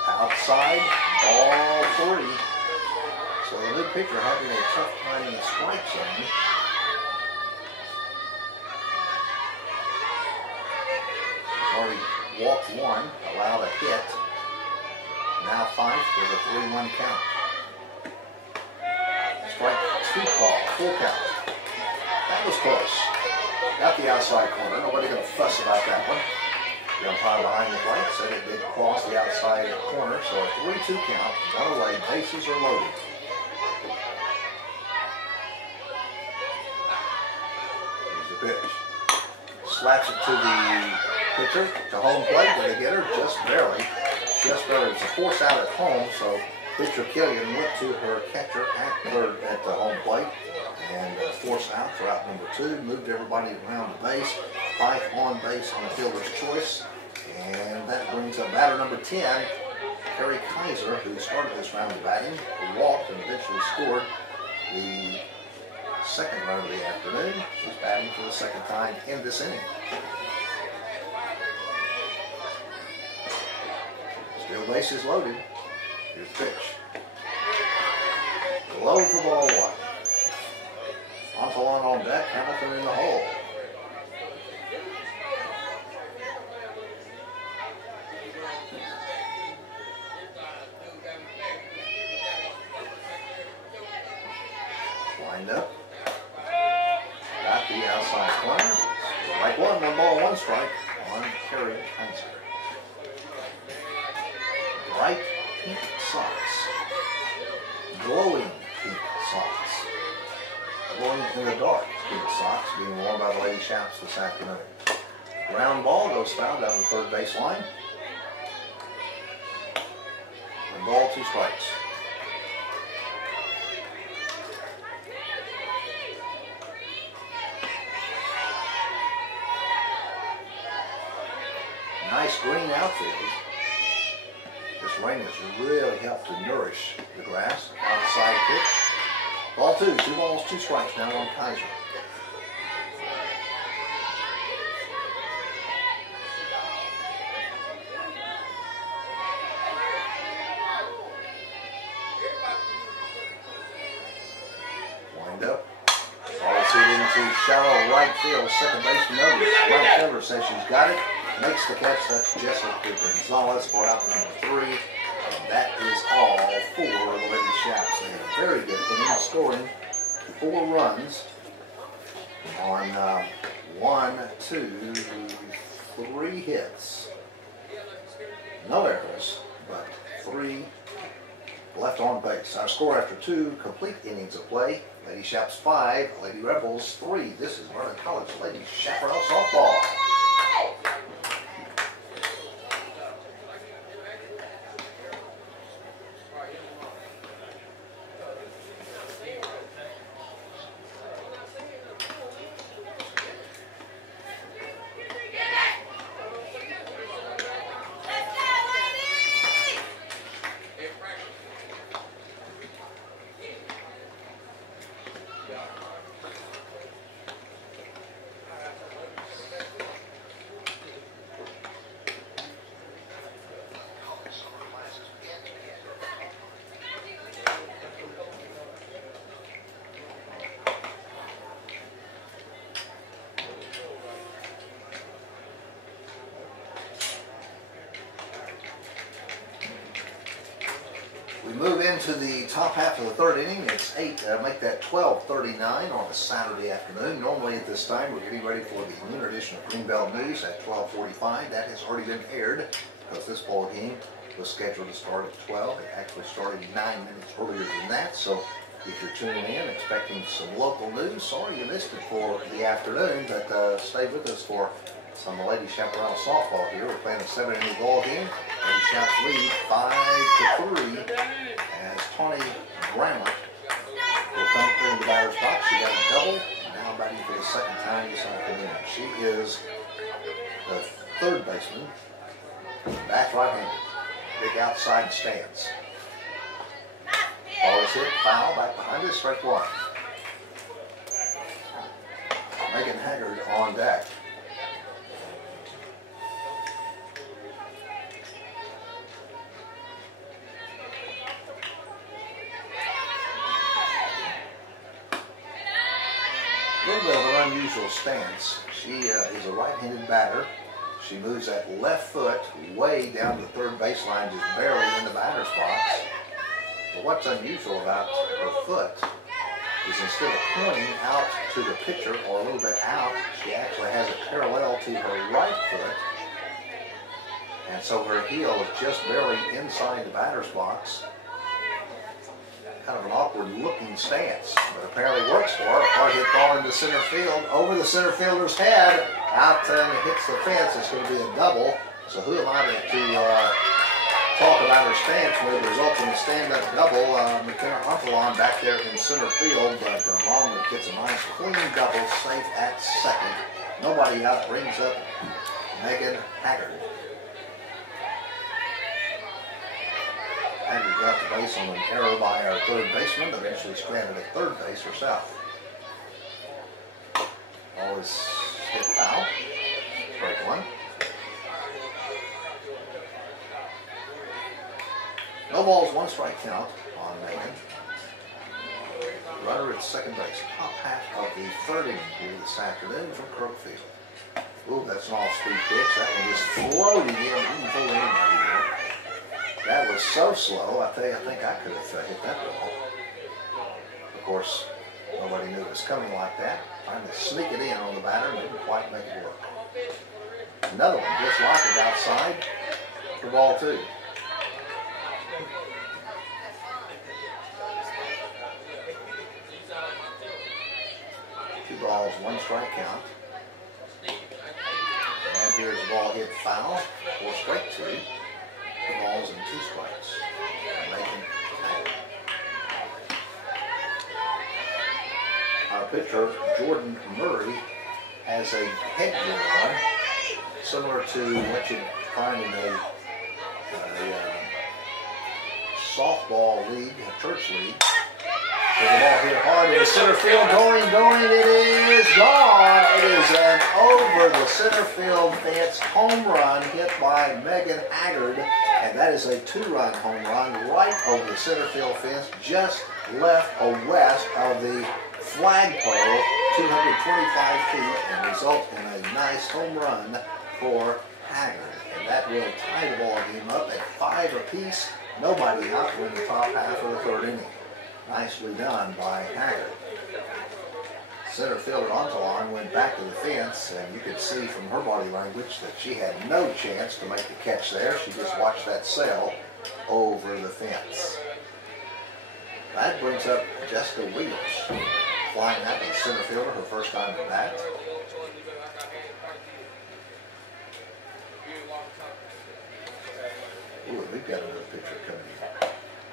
Outside, ball 3. So the new pitcher having a tough time in the strike zone. Already walked 1, allowed a hit. Now Fife with a 3-1 count. Strike 2 call, full count. That was close. Got the outside corner. Nobody going to fuss about that one. The umpire behind the plate said it did cross the outside corner, so a 3-2 count. 1 away, bases are loaded. Here's the pitch. Slaps it to the pitcher, to home plate. Did they get her? Just barely. Just barely. It was a force out at home, so pitcher Killian went to her catcher at third at the home plate and force out for out number 2. Moved everybody around the base. Fife on base on the fielder's choice. And that brings up batter number 10, Carrie Kaiser, who started this round of batting, walked and eventually scored the second run of the afternoon. She's batting for the second time in this inning. Still bases loaded. Here's the pitch. Low for ball 1. Montalon on deck, Hamilton in the hole. Lined up. Got the outside corner. Strike 1, 1 ball, 1 strike on Carrie Kaiser. Bright pink socks. Glowing pink socks. Glowing in the dark. orthopedic socks being worn by the Lady Chaps this afternoon. Ground ball goes foul down the third base line. And ball, 2 strikes. Nice green outfield. This rain has really helped to nourish the grass. Outside pitch. Ball 2, 2 balls, 2 strikes now on Kaiser. Wind up. Ball is hit into shallow right field. Second baseman notice. Right fielder says she's got it. Makes the catch. That's Jessica Gonzalez for out number 3. And that is all for the Lady Chaps. They had a very good inning, scoring 4 runs on 1, 2, 3 hits. No errors, but 3 left on base. Our score after 2 complete innings of play. Lady Chaps 5, Lady Rebels 3. This is Vernon College Lady Chaparral Softball. We move into the top half of the 3rd inning. It's 8, make that 12:39 on a Saturday afternoon. Normally at this time we're getting ready for the noon edition of Greenbelt News at 12:45. That has already been aired because this ball game was scheduled to start at 12. It actually started 9 minutes earlier than that. So if you're tuning in expecting some local news, sorry you missed it for the afternoon, but stay with us for some Lady Chaparral softball here. We're playing a 7-inning ball game. Lady Chaps lead 5-3 as Tawny Bramlett will come through in the batter's box. She got a double, now batting for the 2nd time this afternoon. She is the 3rd baseman. That's right-handed. Big outside stance. Ball is hit, foul, back behind her, strike 1. Megan Haggard on deck. A little bit of an unusual stance. She is a right-handed batter. She moves that left foot way down to the 3rd baseline, just barely in the batter's box. But what's unusual about her foot is instead of pointing out to the pitcher or a little bit out, she actually has it parallel to her right foot. And so her heel is just barely inside the batter's box. Kind of an awkward looking stance, but apparently works for her. Hard hit ball into center field, over the center fielder's head, out and it hits the fence. It's going to be a double. So who am I to talk about her stance when it results in a stand-up double? McKenna Humpelon back there in center field, but Longwood gets a nice clean double, safe at 2nd. Nobody out, brings up Megan Haggard. Haggard got the base on an error by our 3rd baseman, eventually stranded at 3rd base herself. Ball is hit foul. Strike 1. No balls, 1 strike count on Megan. Runner at 2nd base. Top half of the 3rd inning here this afternoon from Kirkfield. Ooh, that's an off-speed pitch. That one just floating in. Didn't fool anybody there. That was so slow, I tell you, I think I could have hit that ball. Of course, nobody knew it was coming like that. Trying to sneak it in on the batter and didn't quite make it work. Another one, just like it outside for ball 2. balls, 1 strike count. And here's the ball hit foul for strike 2. 2 balls and 2 strikes. And they can tag it. Our pitcher, Jordan Murray, has a headgear on, similar to what you'd find in a softball league, a church league. There's the ball hit hard in the center field, going, it is gone. It is an over the center field fence home run hit by Megan Haggard, and that is a 2-run home run right over the center field fence, just left west of the flagpole, 225 feet, and result in a nice home run for Haggard. And that will tie the ball game up at 5 apiece. Nobody out in the top half of the 3rd inning. Nicely done by Haggard. Center fielder Ontalan went back to the fence, and you could see from her body language that she had no chance to make the catch there. She just watched that sail over the fence. That brings up Jessica Williams, flying out to center fielder, her first time at bat. Ooh, we've got another pitcher coming in.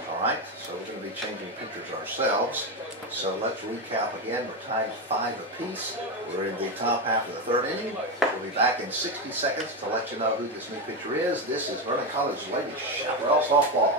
All right, so we're going to be changing pitchers ourselves. So let's recap again. We're tied 5 apiece. We're in the top half of the 3rd inning. We'll be back in 60 seconds to let you know who this new pitcher is. This is Vernon College Lady Chaparral Softball.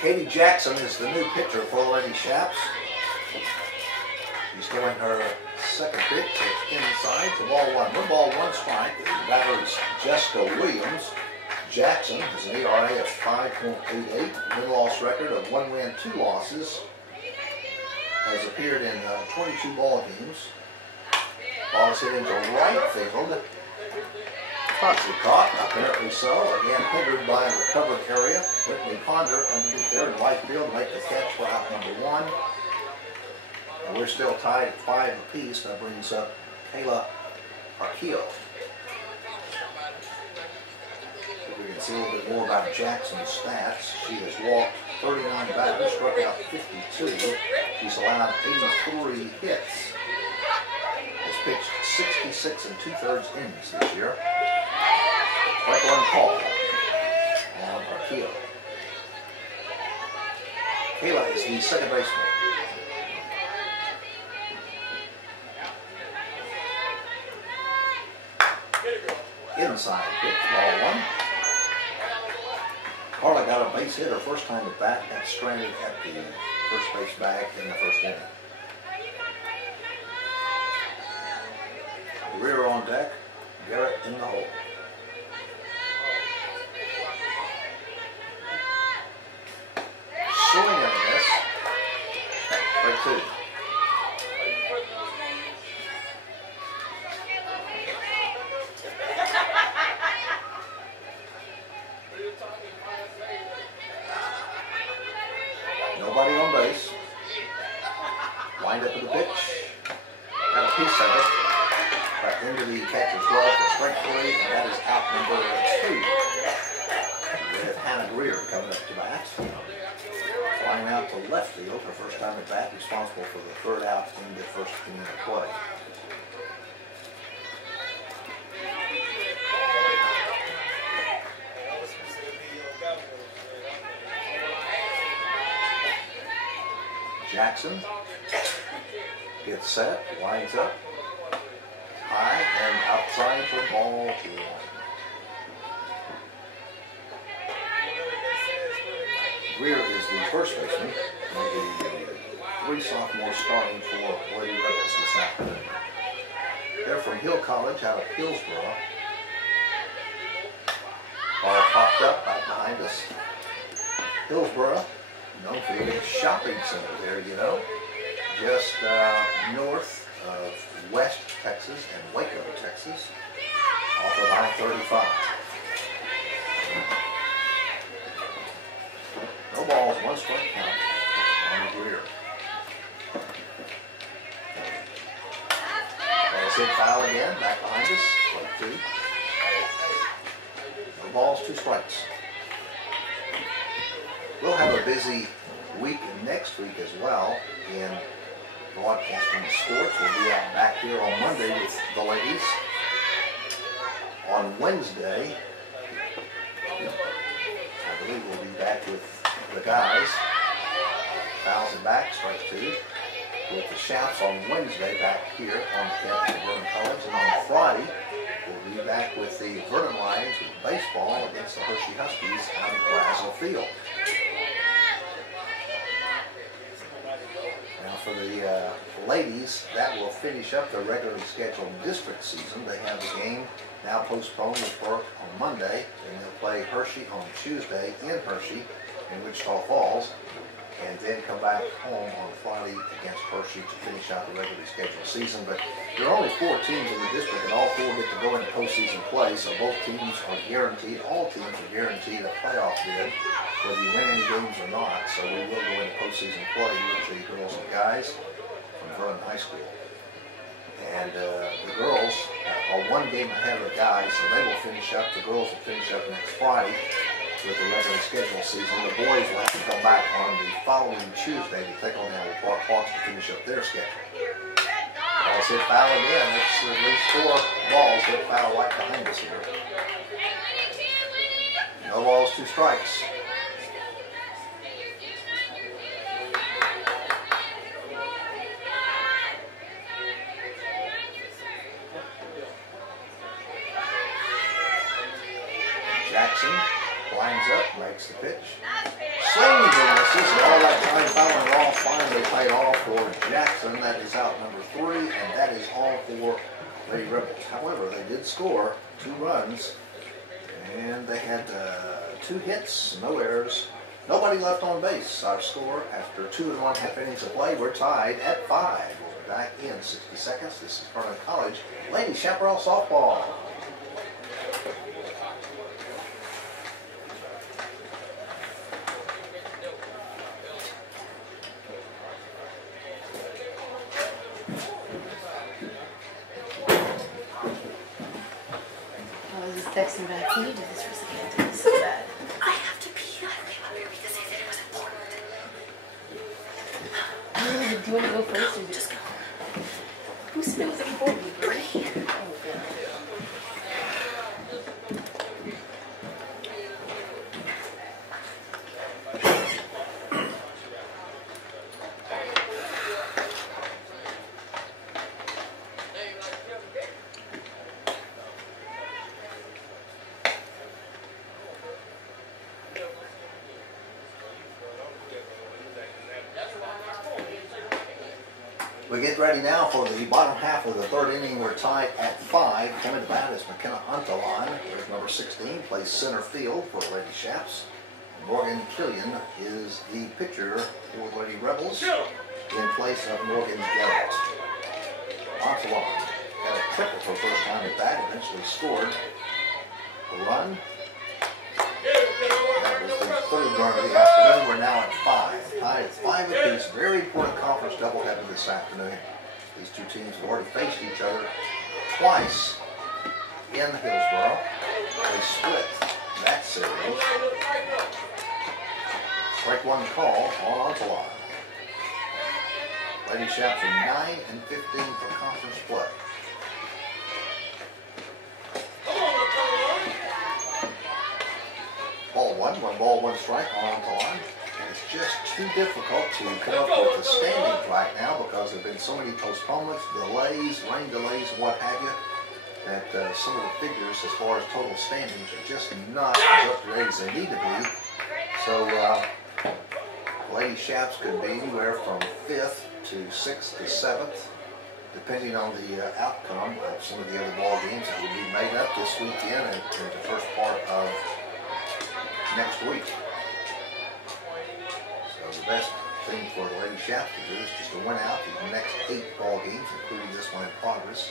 Katie Jackson is the new pitcher for the Lady Chaps. She's throwing her second pitch. It's inside to ball 1. Her ball 1 strike. The batter is Jessica Williams. Jackson has an ERA of 5.88. Win-loss record of 1 win, 2 losses. Has appeared in 22 ball games. Ball is hit into right field. Possibly caught, apparently so. Again, hindered by a recovered area. Whitney Ponder underneath there in right field to make the catch for out number 1. And we're still tied at 5 apiece. That brings up Kayla Arquillo. We can see a little bit more about Jackson's stats. She has walked 39 batters, struck out 52. She's allowed 83 hits. Has pitched 66 2/3 innings this year. Strike 1 call on Arquillo. Kayla is the second baseman. Inside pitch, ball 1. Carla got a base hit her first time at bat and stranded at the first base bag in the 1st inning. Rear on deck, Garrett in the hole. Swing and miss. Strike 2. Nobody on base. Wind up of the pitch. Got a piece of it. Back into the catcher's glove for strike 3, and that is out number 2. We have Hannah Greer coming up to bat. Flying out to left field, her first time at bat, responsible for the 3rd out in the 1st inning of play. Jackson gets set, winds up, high and outside for ball 1. Greer is the first baseman. The 3 sophomores starting for Lady Rebels this afternoon. They're from Hill College out of Hillsboro. Ball popped up right behind us. Hillsboro, known for the shopping center there, you know, just north of West Texas and Waco, Texas, off of I-35. No balls, 1 strike count on Greer. Let's hit foul again, back behind us, strike 2. No balls, 2 strikes. We'll have a busy week next week as well in broadcasting sports. We'll be out back here on Monday with the ladies. On Wednesday, I believe we'll be back with the guys. Fouls and back, strike 2. With the Shouts on Wednesday back here on campus at Vernon College. And on Friday, we'll be back with the Vernon Lions with baseball against the Hershey Huskies out at Brazel Field. Now for the ladies, that will finish up the regularly scheduled district season. They have the game now postponed with work on Monday, and they'll play Hershey on Tuesday in Hershey in Wichita Falls, and then come back home on Friday against Hershey to finish out the regularly scheduled season. But there are only 4 teams in the district, and all 4 get to go into postseason play, so both teams are guaranteed, all teams are guaranteed a playoff bid, whether you win any games or not. So we will go into postseason play, usually girls and guys from Vernon High School. And the girls are 1 game ahead of the guys, so they will finish up, the girls will finish up next Friday with the regular schedule season. The boys will have to come back on the following Tuesday to take on the Allen Park Hawks to finish up their schedule. Balls hit foul again. That's at least 4 balls hit foul right behind us here. No balls, 2 strikes. Jackson lines up, makes the pitch. Swings and misses, and all that time fouling off finally paid off for Jackson. That is out number 3, and that is all for Lady Rebels. However, they did score 2 runs, and they had 2 hits, no errors. Nobody left on base. Our score after 2 1/2 innings of play, we're tied at 5. We'll be back in 60 seconds. This is Vernon College Lady Chaparral Softball. Texting back. Can you do this for a second? This is so bad. I have to pee. I came up here because I said it was important. Do you want to go first or Just go. Who said it was important? Pretty. Oh, God. We get ready now for the bottom half of the 3rd inning. We're tied at 5. Coming to bat is McKenna Huntelawn. There's number 16, plays center field for Lady Chaps. Morgan Killian is the pitcher for Lady Rebels in place of Morgan Garrett. Huntelawn got a triple for first time at bat, eventually scored a run. That was the 3rd run of the afternoon. We're now at 5. Tied at 5 apiece. Very important conference doubleheader this afternoon. These 2 teams have already faced each other twice in Hillsboro. They split that series. Strike 1 call on Huntelawn. Lady Chaps are 9 and 15 for conference play. Ball 1 strike on Huntelawn. And it's just too difficult to come up with the standings right now because there have been so many postponements, delays, rain delays, what have you, that some of the figures as far as total standings are just not as up to date as they need to be. So Lady Shaps could be anywhere from 5th to 6th to 7th, depending on the outcome of some of the other ball games that will be made up this weekend and in the first part of next week. So the best thing for the Lady Shaps to do is just to win out the next 8 ball games, including this one in progress.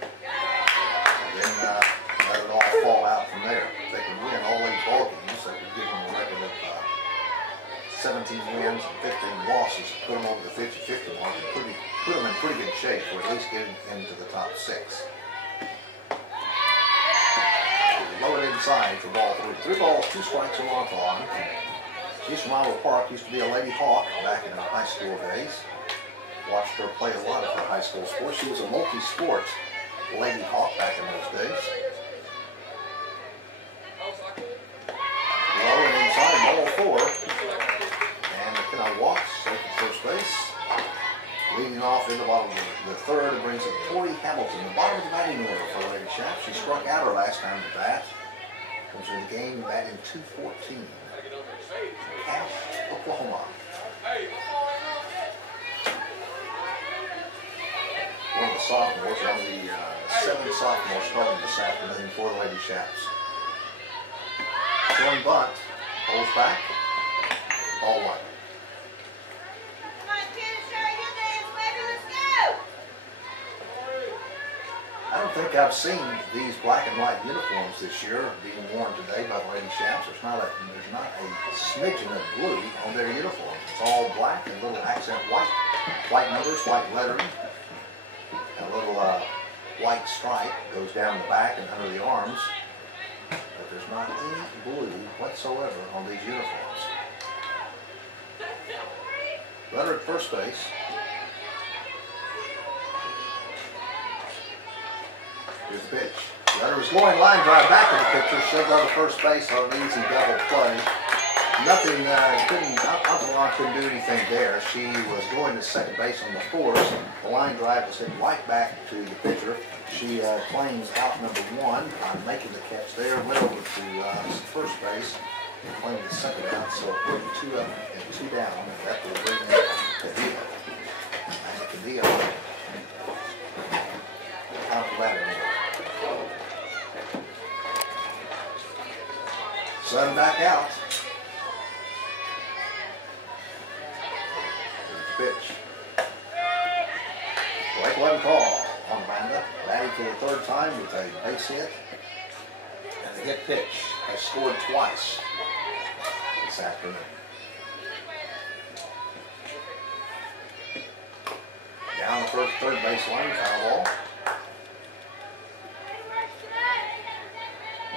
And then let it all fall out from there. If they can win all 8 ball games, that would give them a record of 17 wins and 15 losses, put them over the 50-50 mark, and put them in pretty good shape for at least getting into the top 6. Low it inside for ball 3. 3 balls, 2 strikes, and 1 on. She's from Iowa Park, used to be a Lady Hawk back in her high school days. Watched her play a lot of her high school sports. She was a multi-sport Lady Hawk back in those days. Low and inside, ball 4. And McKenna walks, taking first base. Leading off in the bottom of the 3rd, brings up Tori Hamilton, the bottom of the batting order for Lady Shaps. She struck out her last time to bat. Comes in the game batting .214. Cache, Oklahoma. One of the sophomores, one of the 7 sophomores starting this afternoon for the Lady Shaps. Throwing bunt, holds back, ball 1. I don't think I've seen these black and white uniforms this year being worn today by the Lady Shaps. There's not a smidgen of blue on their uniforms. It's all black and little accent white. White numbers, white lettering. A little white stripe goes down the back and under the arms. But there's not any blue whatsoever on these uniforms. Runner at first base. Here's the pitch. Runner was going line drive back to the pitcher. She'll go to first base on an easy double play. Nothing, Altamont couldn't do anything there. She was going to second base on the force. The line drive was hit right back to the pitcher. She claims out number 1 on making the catch there. Went over to first base, claimed the second out. So put 2 up and 2 down. And that will bring in Cadillo. And Cadillo out the ladder. Sun back out. Pitch. Strike 1 call on Amanda. Batting for the 3rd time with a base hit. And the hit pitch has scored twice this afternoon. Down the third base line, foul ball.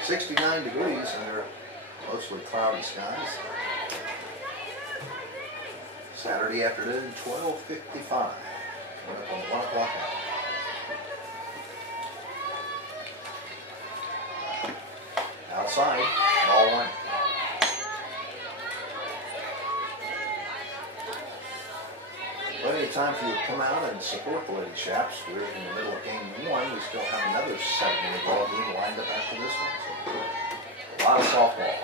69 degrees under mostly cloudy skies. Saturday afternoon, 12:55. We're up on 1 o'clock hour. Outside, ball 1. Plenty of time for you to come out and support the Lady Shaps. We're in the middle of game 1. We still have another 7-minute ball game lined up after this one. So, a lot of softball.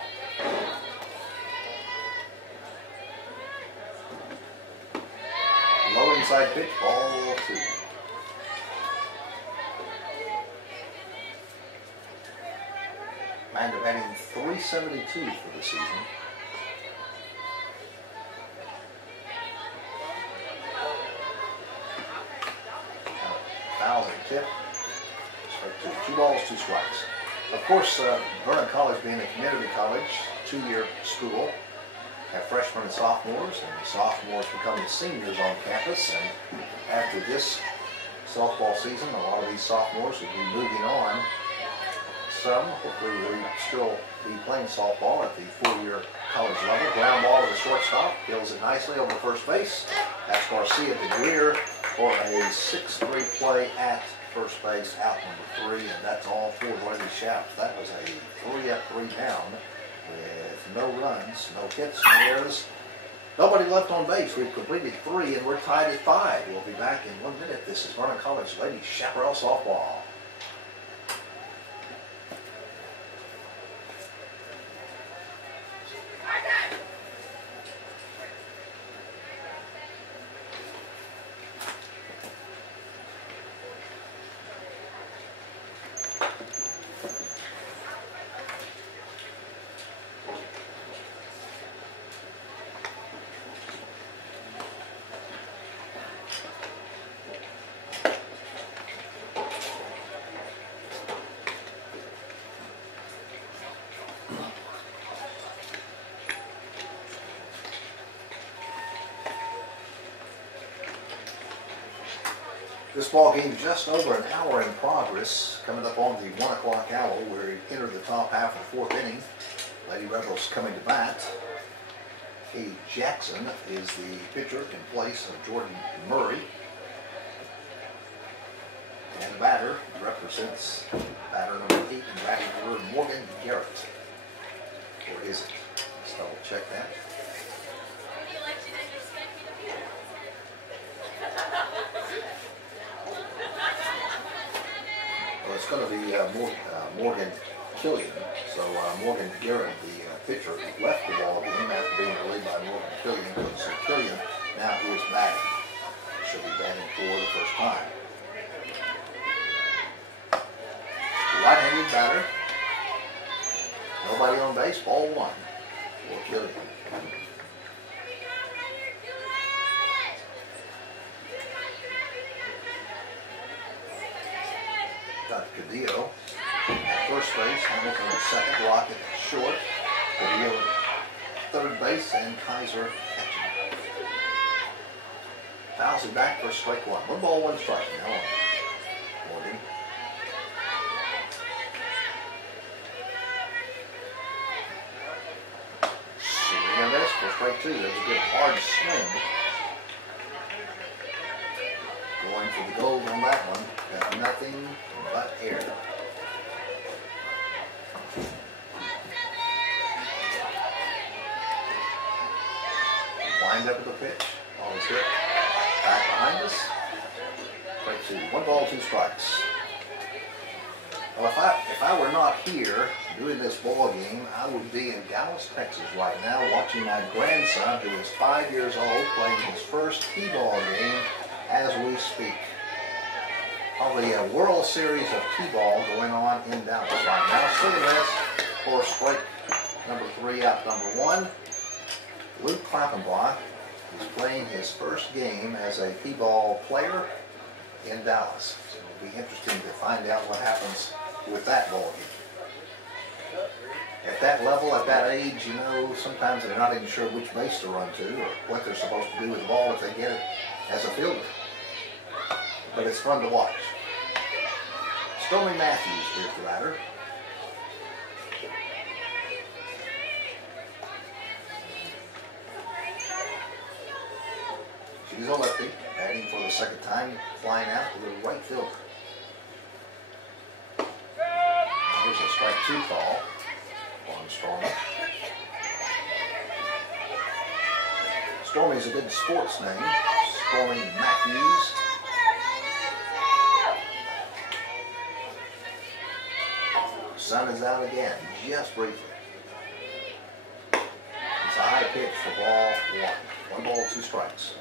Low inside pitch, ball 2. Amanda batting .372 for the season. Foul and tip. Strike 2. 2 balls, 2 strikes. Of course, Vernon College being a community college, 2-year school, have freshmen and sophomores, and the sophomores become the seniors on campus. And after this softball season, a lot of these sophomores will be moving on. Some hopefully will still be playing softball at the 4-year college level. Ground ball to the shortstop, kills it nicely over first base. That's Garcia de Greer for a 6-3 play at first base, out number 3, and that's all for the Lady Shaps. That was a 3-up, 3 down. With no runs, no hits, no errors, nobody left on base. We've completed 3 and we're tied at 5. We'll be back in 1 minute. This is Vernon College Lady Chaparral Softball. This ball game just over an hour in progress, coming up on the 1 o'clock hour. We're entered the top half of the 4th inning. Lady Rebels coming to bat. Katie Jackson is the pitcher in place of Jordan Murray. And the batter represents batter number 8 in batting order, Morgan Garrett. Or is it? Let's double check that. Well, it's going to be Morgan Killian. So Morgan Garrett, the pitcher, left the ball game after being relieved by Morgan Killian. So Killian now is batting. She'll be batting for the first time. Right-handed batter. Nobody on base. Ball 1 for Killian. Got Cadillo at first base, Hamilton at second, Lockett at short, Cadillo at third base, and Kaiser catching. Fouls it back for strike 1. 1 ball, 1 strike. Now on Morgan. Swing on this for strike 2. That was a good hard swing. Going for the gold on that one. Got nothing but air. Wind up at the pitch. Always hit. Back behind us. Strike 2. 1 ball, 2 strikes. Well, if I were not here doing this ball game, I would be in Dallas, Texas right now watching my grandson, who is 5 years old, playing his first T-ball game as we speak. Probably a World Series of T-ball going on in Dallas right now. Swing and miss for strike number 3 out number 1. Luke Klappenbach is playing his first game as a T-ball player in Dallas. So it'll be interesting to find out what happens with that ball game. At that level, at that age, you know, sometimes they're not even sure which base to run to or what they're supposed to do with the ball if they get it as a fielder. But it's fun to watch. Stormy Matthews is the batter. She's a lefty, batting for the second time, flying out to the right fielder. Here's a strike 2 call on Stormy. Stormy's a good sports name. Stormy Matthews. Sun is out again, just briefly. It's a high pitch for ball 1. 1 ball, 2 strikes.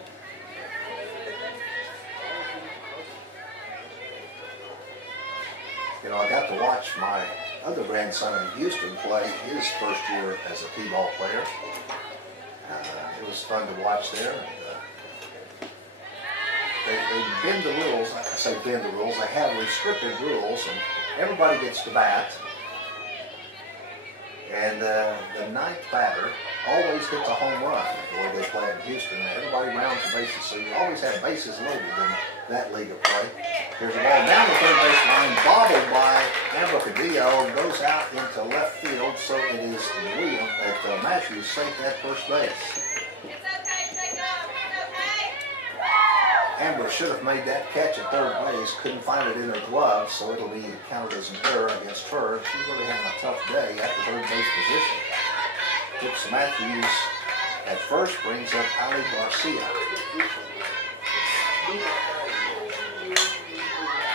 You know, I got to watch my other grandson in Houston play his first year as a T-ball player. It was fun to watch there. And, they bend the rules. I say bend the rules. They have restricted rules, and everybody gets to bat. And the 9th batter always hits a home run the way they play in Houston. Everybody rounds the bases, so you always have bases loaded in that league of play. Here's a ball down the third base line, bobbled by Amber Cadillo, and goes out into left field, so it is William at Matthews safe at first base. Amber should have made that catch at third base, couldn't find it in her glove, so it'll be counted as an error against her. She's really having a tough day at the third base position. Tips Matthews at first, brings up Ali Garcia.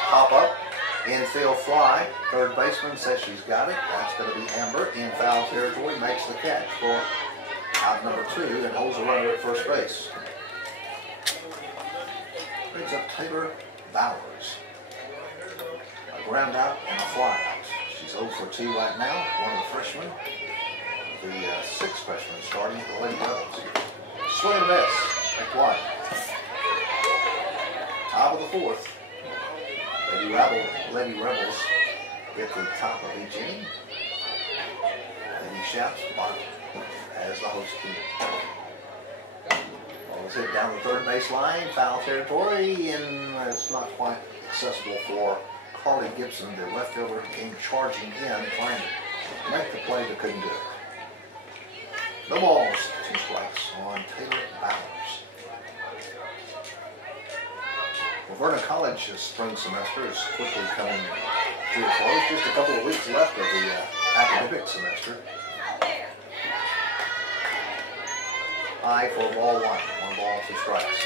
Pop up, infield fly. Third baseman says she's got it. That's going to be Amber in foul territory, makes the catch for out number 2 and holds the runner at first base. Brings up Taylor Bowers. A ground out and a fly out. She's 0 for 2 right now. One of the freshmen. The 6th freshman starting for the Lady Rebels. Swing and a miss. Strike 1. Top of the 4th. Lady Rebels get the top of each inning. And he shouts bottom as the host team. Ball's hit down the third base line, foul territory, and it's not quite accessible for Carly Gibson. The left fielder came charging in, trying to make the play, but couldn't do it. No balls, 2 strikes on Taylor Bowers. Well, Vernon College's spring semester is quickly coming to a close. Just a couple of weeks left of the academic semester. High for ball 1. 1 ball, 2 strikes.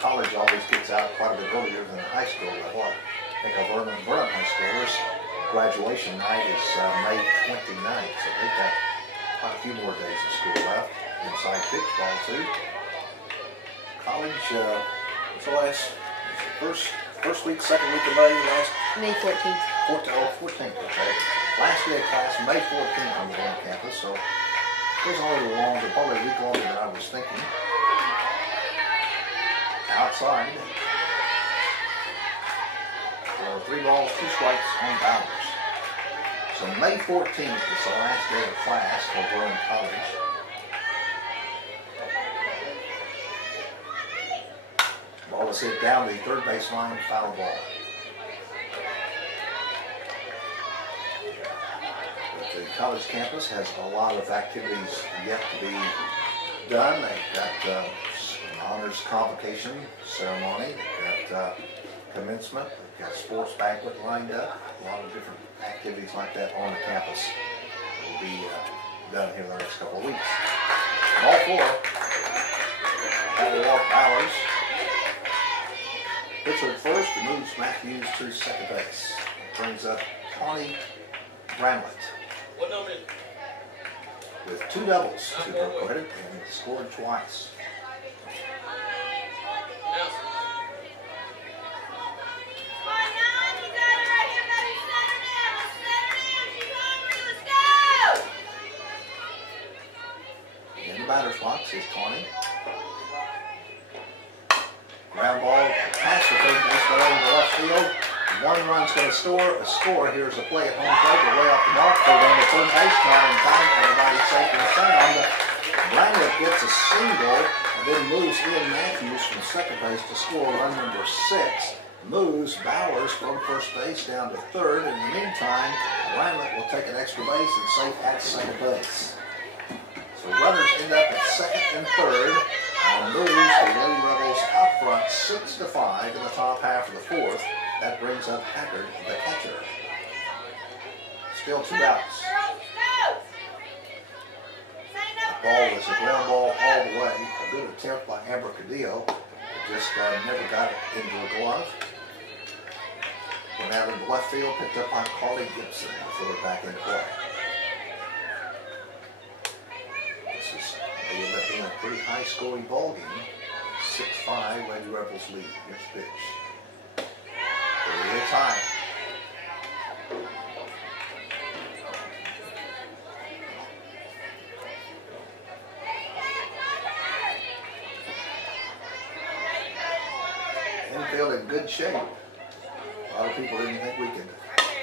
College always gets out quite a bit earlier than the high school level. I think of Vernon high schoolers, graduation night is May 29th, so they've got quite a few more days of school left. Inside pitch, ball 2. College, what's the last? First week, second week of May, last? May 14th. 14th, okay. Last day of class, May 14th on the Vernon campus, so it was only a little longer, probably a week longer than I was thinking. Outside. For 3 balls, 2 strikes on Bowers. So May 14th is the last day of class for Vernon College. Ball is hit down the third base line, foul ball. But the college campus has a lot of activities yet to be done. They've got an honors convocation ceremony. They've got commencement. They've got sports banquet lined up. A lot of different activities like that on the campus will be done here in the next couple of weeks. Ball 4. Battle walk Bowers. Pitcher at first, and moves Matthews to second base. Brings up Tawny Bramlett. What number? With 2 doubles to her credit and scored twice. In the batter's box is Tawny. Ground ball past the third baseman over the left field. 1 run's going to score. Here's a play at home plate. They're way off the mark. They're down to third base. Not in time. Everybody's safe and sound. Bramlett gets a single and then moves Ian Matthews from second base to score run number 6. Moves Bowers from first base down to third. In the meantime, Bramlett will take an extra base and safe at second base. So runners end up at second and third. And moves the Lady Rebels out front 6-5 in the top half of the 4th. That brings up Haggard, the catcher. Still 2 outs. The ball was a ground ball all the way. A good attempt by Amber Cadillo. Just never got it into a glove. Went out in the left field, picked up by Carly Gibson. Throw it back into play. They end up being a pretty high-scoring ball game. 6-5, Lady Rebels lead. Here's the pitch. 3-8 tie. Infield in good shape. A lot of people didn't think we could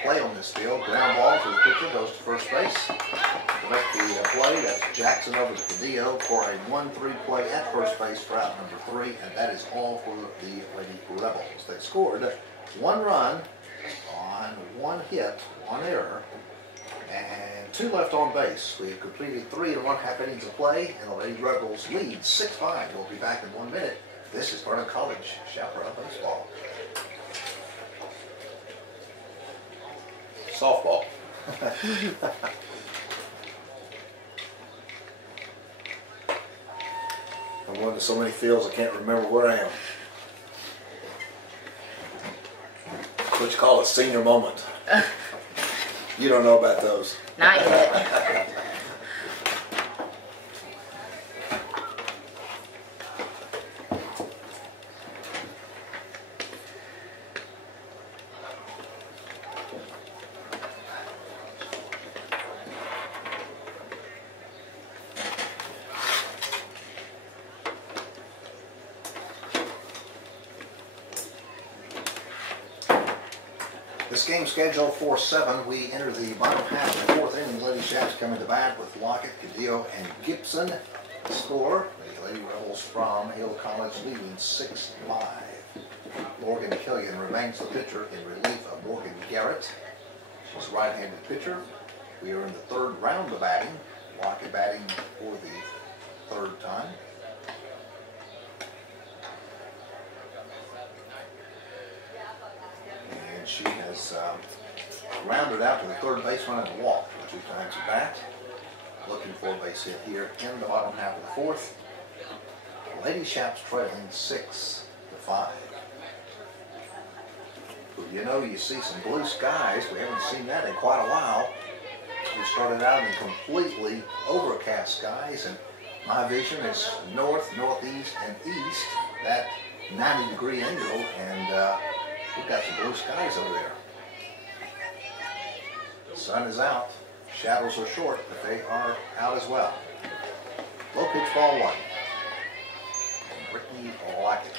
play on this field. Ground ball to the pitcher, goes to first base. To make the play, that's Jackson over to Cadillo for a 1-3 play at first base for out number 3, and that is all for the Lady Rebels. They scored 1 run on 1 hit, 1 error, and 2 left on base. We have completed 3 1/2 innings of play, and the Lady Rebels lead 6-5. We'll be back in 1 minute. This is Vernon College Chaparral Baseball. Softball. I'm going to so many fields I can't remember where I am. What you call a senior moment. You don't know about those. Not yet. This game scheduled for 7. We enter the bottom half of the 4th inning. Lady Chaps coming to bat with Lockett, Cadillo, and Gibson. The score, the Lady Rebels from Hill College leading 6-5. Morgan Killian remains the pitcher in relief of Morgan Garrett. She's a right-handed pitcher. We are in the third round of batting. Lockett batting for the third time. And she has rounded out to the third baseman and walked 2 times at bat. Looking for a base hit here in the bottom half of the fourth. Lady Shaps trailing 6-5. You know, you see some blue skies. We haven't seen that in quite a while. We started out in completely overcast skies, and my vision is north, northeast, and east, that 90-degree angle, and we've got some blue skies over there. The sun is out. Shadows are short, but they are out as well. Low pitch ball 1. Brittany Lockett.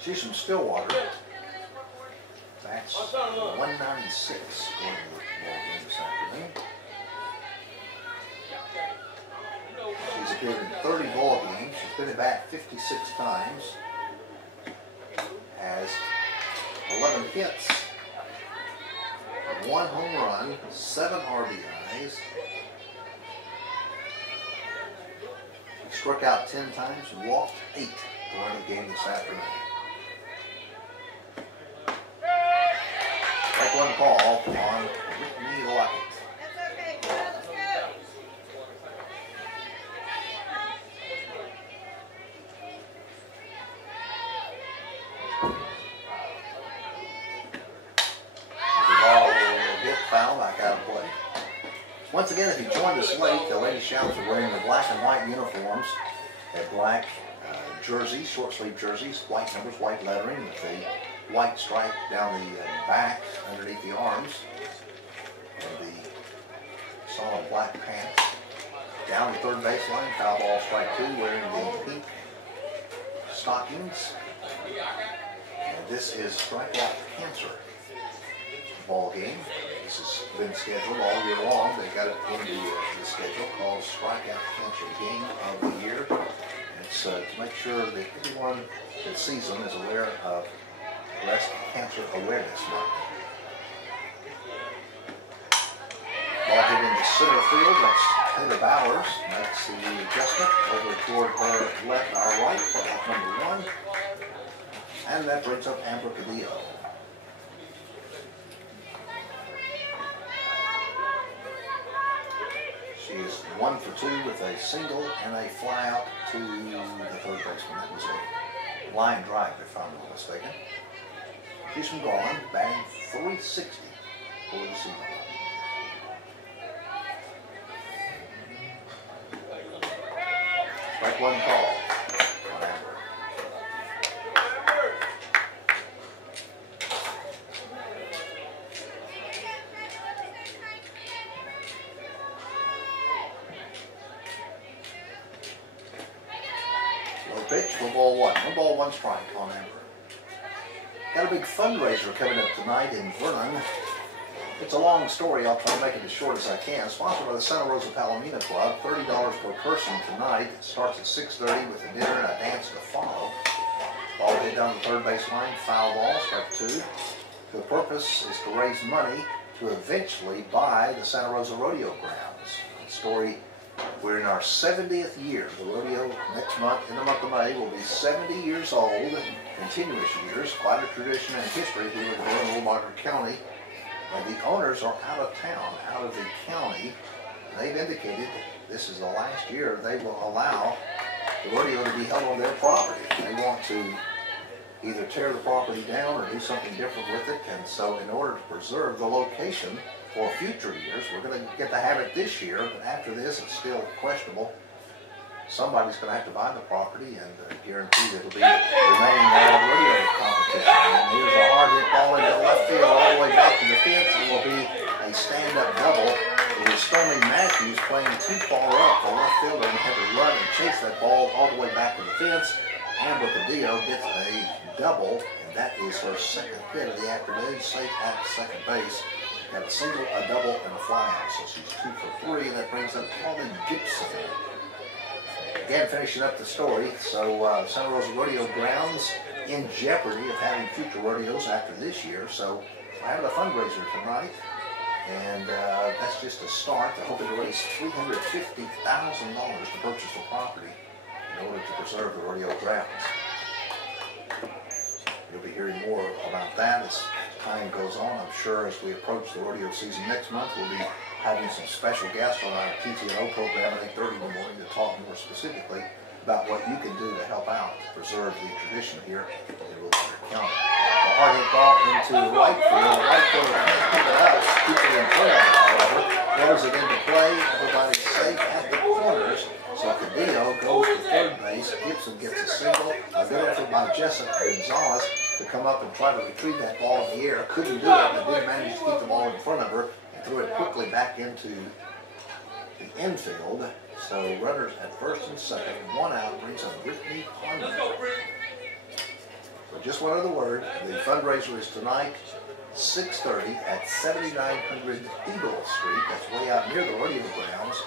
She's from Stillwater. That's 196 going to the ball game this afternoon. She's appeared in 30 ball games. She's been at bat 56 times. Has 11 hits. 1 home run, 7 RBIs. She struck out 10 times and walked 8 during the game this afternoon. Strike 1 call on Whitney Lockett. Foul back out of play. Once again, if you joined us late, the Lady Shouts are wearing the black and white uniforms. They have black jerseys, short sleeve jerseys, white numbers, white lettering with a white stripe down the back underneath the arms, and the solid black pants. Down the third baseline, foul ball, strike 2, wearing the pink stockings. And this is strikeout cancer ball game. This has been scheduled all year long. They got it in the schedule called Strikeout Cancer Game of the Year. And it's to make sure that everyone that sees them is aware of Breast Cancer Awareness Month. Ball hit into center field. That's Taylor Bowers. Makes the adjustment over toward her left, our right, for off number 1. And that brings up Amber Cadillo. She is 1 for 2 with a single and a fly out to the third baseman. That was a line drive, if I'm not mistaken. She's from Garland, batting .360 for the season. Strike 1 call on Amber. Pitch for ball 1. 1 ball, 1 strike on Amber. Got a big fundraiser coming up tonight in Vernon. It's a long story. I'll try to make it as short as I can. Sponsored by the Santa Rosa Palomino Club. $30 per person tonight. It starts at 6:30 with a dinner and a dance to follow. Ball hit down the third baseline. Foul ball, strike 2. The purpose is to raise money to eventually buy the Santa Rosa Rodeo grounds. The story. We're in our 70th year. The rodeo next month, in the month of May, will be 70 years old, continuous years, quite a tradition and history here in Vernon County. And the owners are out of town, out of the county. They've indicated this is the last year they will allow the rodeo to be held on their property. They want to either tear the property down or do something different with it. And so in order to preserve the location for future years, we're going to get to have it this year, but after this it's still questionable. Somebody's going to have to buy the property and guarantee that it'll be remaining out of rodeo competition. And here's a hard hit ball into left field all the way back to the fence. It will be a stand-up double. It is Stormy Matthews playing too far up. The left fielder had to run and chase that ball all the way back to the fence. Amber Cadillo gets a double, and that is her second hit of the afternoon, safe at second base. Got a single, a double, and a fly out. So she's 2 for 3, and that brings up Colin Gibson Again, finishing up the story, so Santa Rosa Rodeo grounds in jeopardy of having future rodeos after this year, so we're having a fundraiser tonight, and that's just a start. They're hoping to raise $350,000 to purchase the property in order to preserve the rodeo grounds. You'll be hearing more about that as time goes on. I'm sure as we approach the rodeo season next month, we'll be having some special guests on our TTO program at 8:30 in the morning to talk more specifically about what you can do to help out to preserve the tradition here in Wilkes County. The hard hit ball into right field. Right field can't pick it up. Keep it in front of it, however. Throws it into play. Everybody's safe at the corners. So Cadillo goes to third base. Gibson gets a single. A good effort by Jessup Gonzalez to come up and try to retrieve that ball in the air. Couldn't do it, but did manage to keep the ball in front of her. Threw it quickly back into the infield. So runners at first and second, one out, brings up Brittany Ponder. So just one other word, the fundraiser is tonight, 6:30 at 7900 Eagle Street. That's way out near the rodeo grounds.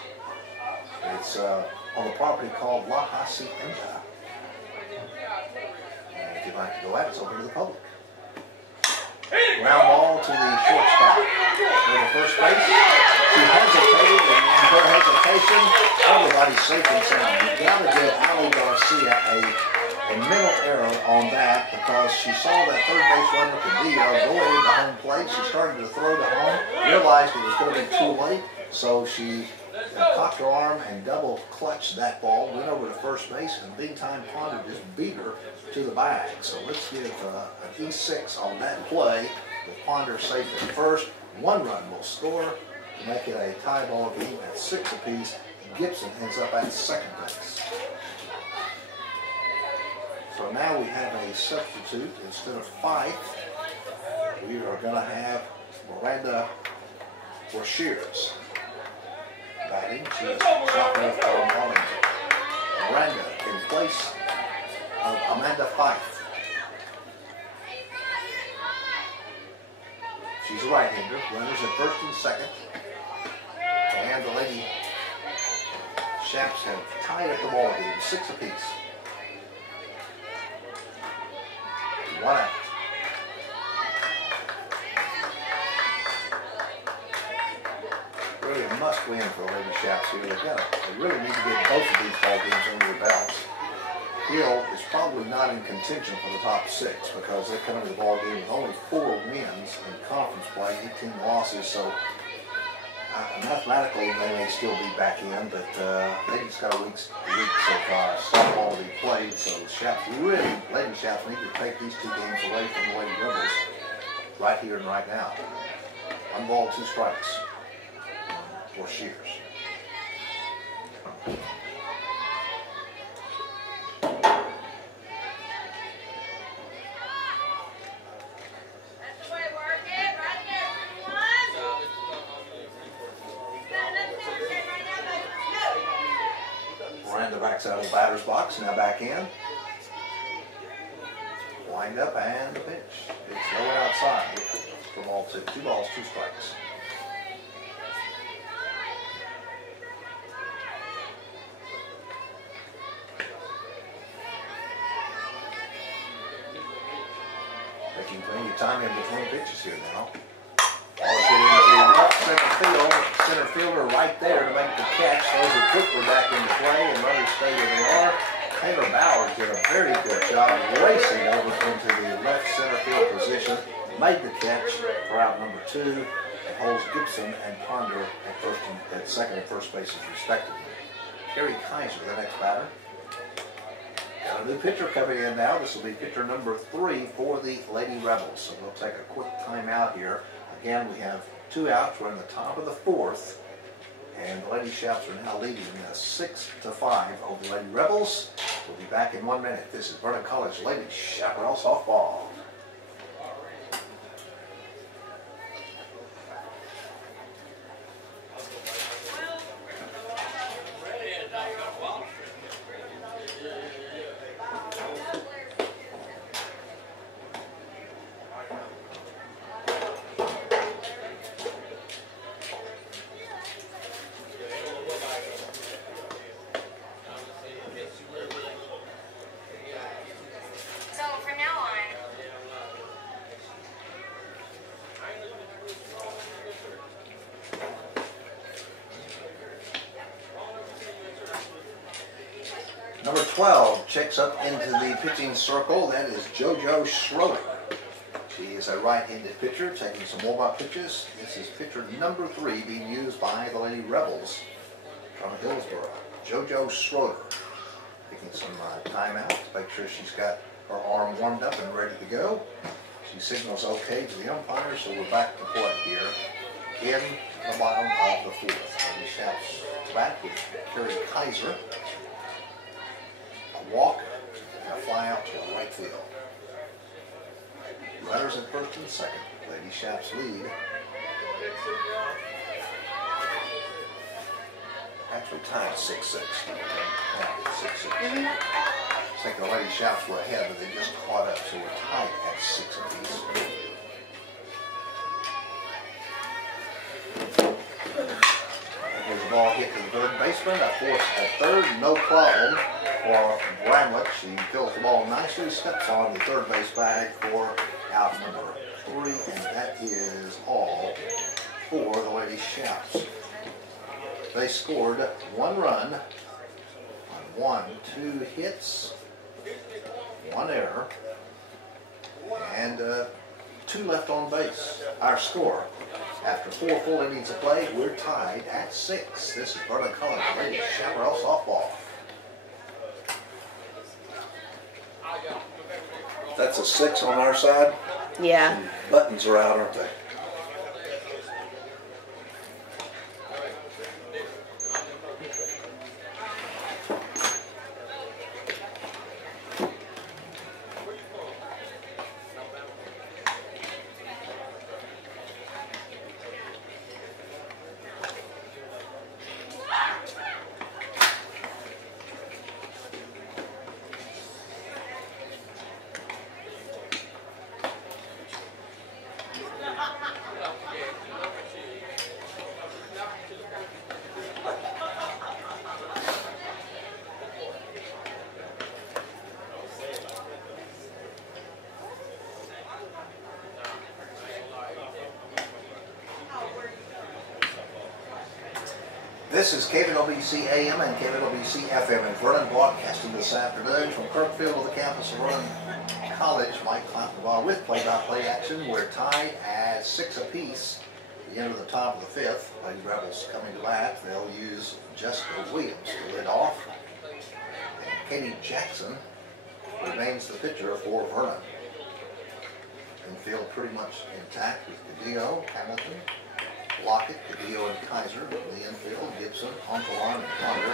It's on the property called La Hacienda. And if you'd like to go out, it's open to the public. Ground ball to the shortstop. Go to first base. She hesitated, and in her hesitation, everybody's safe and sound. You've got to give Ali Garcia a mental error on that because she saw that third base runner Cadillo going into home plate. She started to throw to home, realized it was going to be too late, so she cocked her arm and double clutched that ball, went over to first base, and in the meantime, Ponder just beat her to the bag. So let's give an E6 on that play with Ponder safe at first. One run will score to make it a tie ball game at 6 apiece. Gibson ends up at second base. So now we have a substitute. Instead of Fife, we are going to have Miranda Shears batting. She is sophomore for Marlington. Miranda in place of Amanda Fife. She's a right-hander. Runners at first and second. And the Lady Shaps have tied up the ball game, 6 apiece. One out. Really a must-win for the Lady Shaps here. They really need to get both of these ball games under their belts. Hill is probably not in contention for the top 6 because they're coming to the ball game with only 4 wins in conference play, 18 losses. So mathematically they may still be back in, but they just got weeks of softball to be played. So the Shaps Lady Shaps need to take these 2 games away from the Lady Rebels right here and right now. 1 ball, 2 strikes for Shears. Miranda backs out of the batter's box, now back in. Wind up and the pitch. It's low outside for ball 2. 2 balls, 2 strikes. Taking plenty of time in between pitches here now. Ball is hit into left center field. Center fielder right there to make the catch. Throws it quickly back into play, and runners stay where they are. Taylor Bowers did a very good job racing over into the left center field position. Made the catch for out number 2. And holds Gibson and Ponder at second and first bases respectively. Kerry Kaiser, the next batter. Got a new pitcher coming in now. This will be pitcher number 3 for the Lady Rebels. So we'll take a quick timeout here. Again, we have 2 outs. We're in the top of the 4th. And the Lady Shaps are now leading 6-5 over the Lady Rebels. We'll be back in 1 minute. This is Vernon College Lady Chaparral Softball. Number 12 checks up into the pitching circle. That is JoJo Schroeder. She is a right-handed pitcher, taking some warm-up pitches. This is pitcher number 3 being used by the Lady Rebels from Hillsboro. JoJo Schroeder taking some time out to make sure she's got her arm warmed up and ready to go. She signals okay to the umpire, so we're back to play here in the bottom of the 4th. Lady shouts back with Kerry Kaiser. A walk and a fly out to right field. Runners at first and second. Lady Shaps lead. Actually tied 6-6. Yeah, 6-6. Second, the Lady Shaps were ahead, but they just caught up, so we're tied at 6 apiece. There's a ball hit to the third baseman. A force at third, no problem for Bramlett. She fills the ball nicely, steps on the third base bag for out number 3, and that is all for the Lady Shaps. They scored 1 run on 2 hits, 1 error, and 2 left on base. Our score, after 4 full innings of play, we're tied at 6. This is Vernon College Lady Chaparral Softball. That's a 6 on our side. Yeah. Buttons are out, aren't they? This is KVLBC AM and KVLBC FM in Vernon, broadcasting this afternoon from Kirkfield to the campus of Vernon College. Mike Clappenball with play-by-play action. We're tied at 6 apiece. The end of the top of the 5th. Lady Rebels coming to bat. They'll use Jessica Williams to lead off. And Katie Jackson remains the pitcher for Vernon. Infield pretty much intact with Cadillo, Hamilton, Lockett, Cadillo, and Kaiser in the infield. Gibson, Onkelarn, and Ponder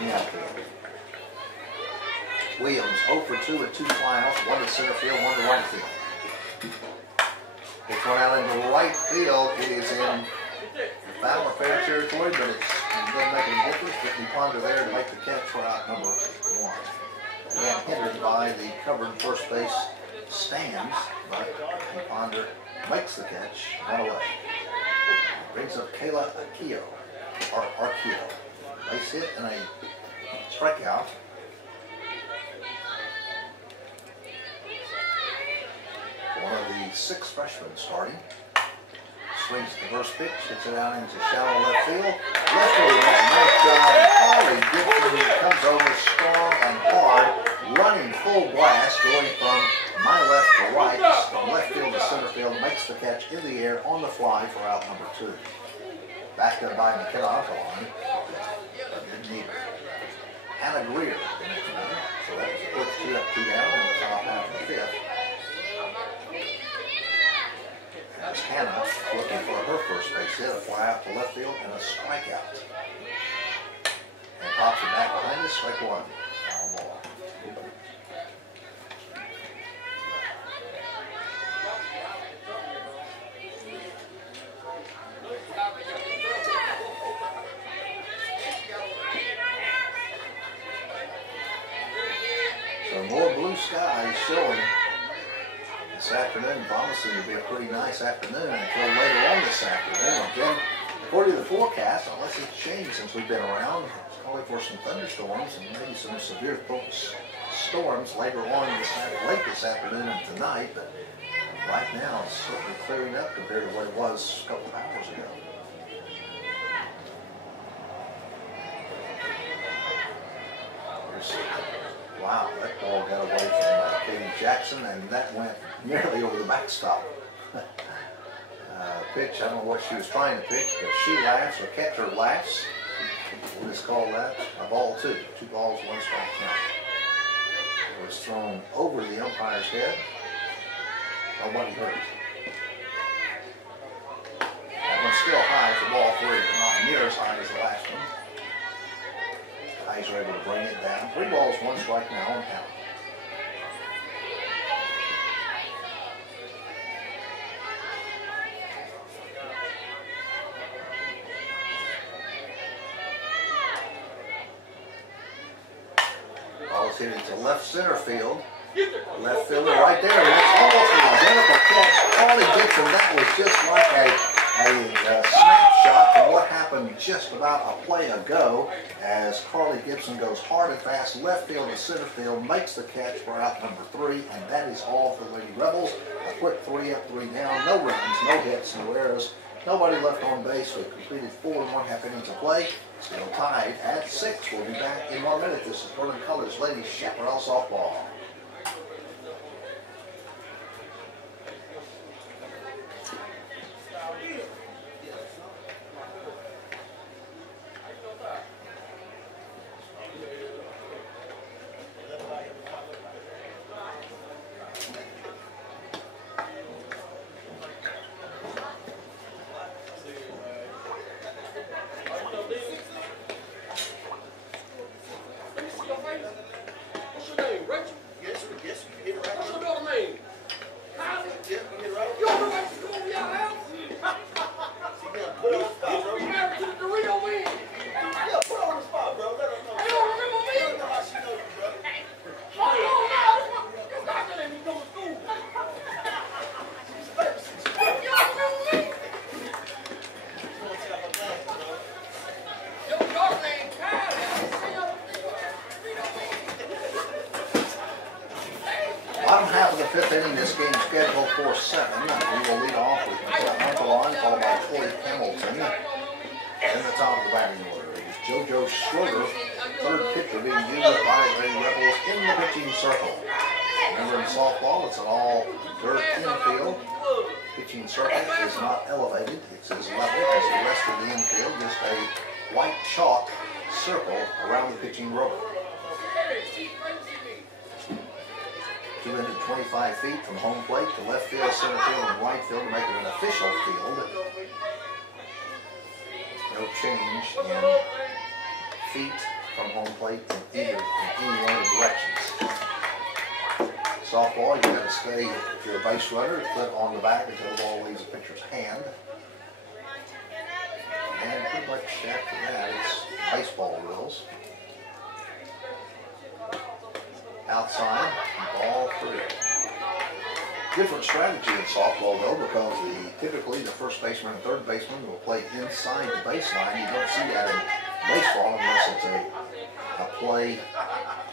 in the outfield. Williams 0 for 2 with 2 flyouts, 1 to center field, 1 to right field. It's one out into right field. It is in the foul or fair territory, but it doesn't make any difference. Brittany Ponder there to make the catch for out number 1. Again, hindered by the covered first base stands, but Ponder makes the catch, 1 away. Brings up Kayla Arquillo. Base hit and a strikeout. One of the 6 freshmen starting. Swings the first pitch, hits it out into shallow left field. Left field, nice job. Holly Gibson comes over strong and hard, running full blast, going from my left to right, from left field to center field, makes the catch in the air on the fly for out number 2. Backed up by McKenna Onkelarn, but didn't need her. Hannah Greer, the next batter. So that puts 2 up, 2 down in the top half of the 5th. That's Hannah looking for her first base hit, a fly out to left field, and a strikeout. And pops it back behind us, strike 1. Foul ball. So more blue skies showing this afternoon, promising to be a pretty nice afternoon until later on this afternoon. Again, according to the forecast, unless it's changed since we've been around, it's calling for some thunderstorms and maybe some severe storms later on late this afternoon and tonight. But right now, it's certainly clearing up compared to what it was a couple of hours ago. Here's Rebels. Wow, that ball got away from Katie Jackson, and that went nearly over the backstop. Pitch, I don't know what she was trying to pitch, but she laughs, or catcher laughs. We'll just call that a ball two. 2 balls, 1 strike count. It was thrown over the umpire's head. Nobody hurt. That one's still high for ball 3, but not near as high as the last one. Guys are able to bring it down. 3 balls, 1 strike now on count. Ball's hit into left center field. Left fielder right there. That's almost an identical catch. Carly Gibson, that was just like a snapshot of what happened just about a play ago as Carly Gibson goes hard and fast left field to center field, makes the catch for out number 3, and that is all for the Lady Rebels. A quick 3 up, 3 down, no runs, no hits, no errors, nobody left on base. We've completed 4 1/2 innings of play. Still tied at 6. We'll be back in 1 minute. This is Vernon Colors Ladies Chaparral Softball. Bottom half of the 5th inning, this game scheduled for 7. We will lead off with Michael on, followed by Tori Hamilton. In the top of the batting order is JoJo Schroeder, 3rd pitcher being used by the Lady Rebels in the pitching circle. Remember in softball, it's an all dirt infield. Pitching circle is not elevated. It's as level as the rest of the infield, just a white chalk circle around the pitching row. 225 feet from home plate to left field, center field, and right field to make it an official field. No change in feet from home plate in any one of the directions. Softball, you got to stay, if you're a base runner, foot on the back until the ball leaves the pitcher's hand. And pretty much after that, it's baseball rules. Outside, ball 3. Different strategy in softball though, because typically the first baseman and third baseman will play inside the baseline. You don't see that in baseball unless it's a play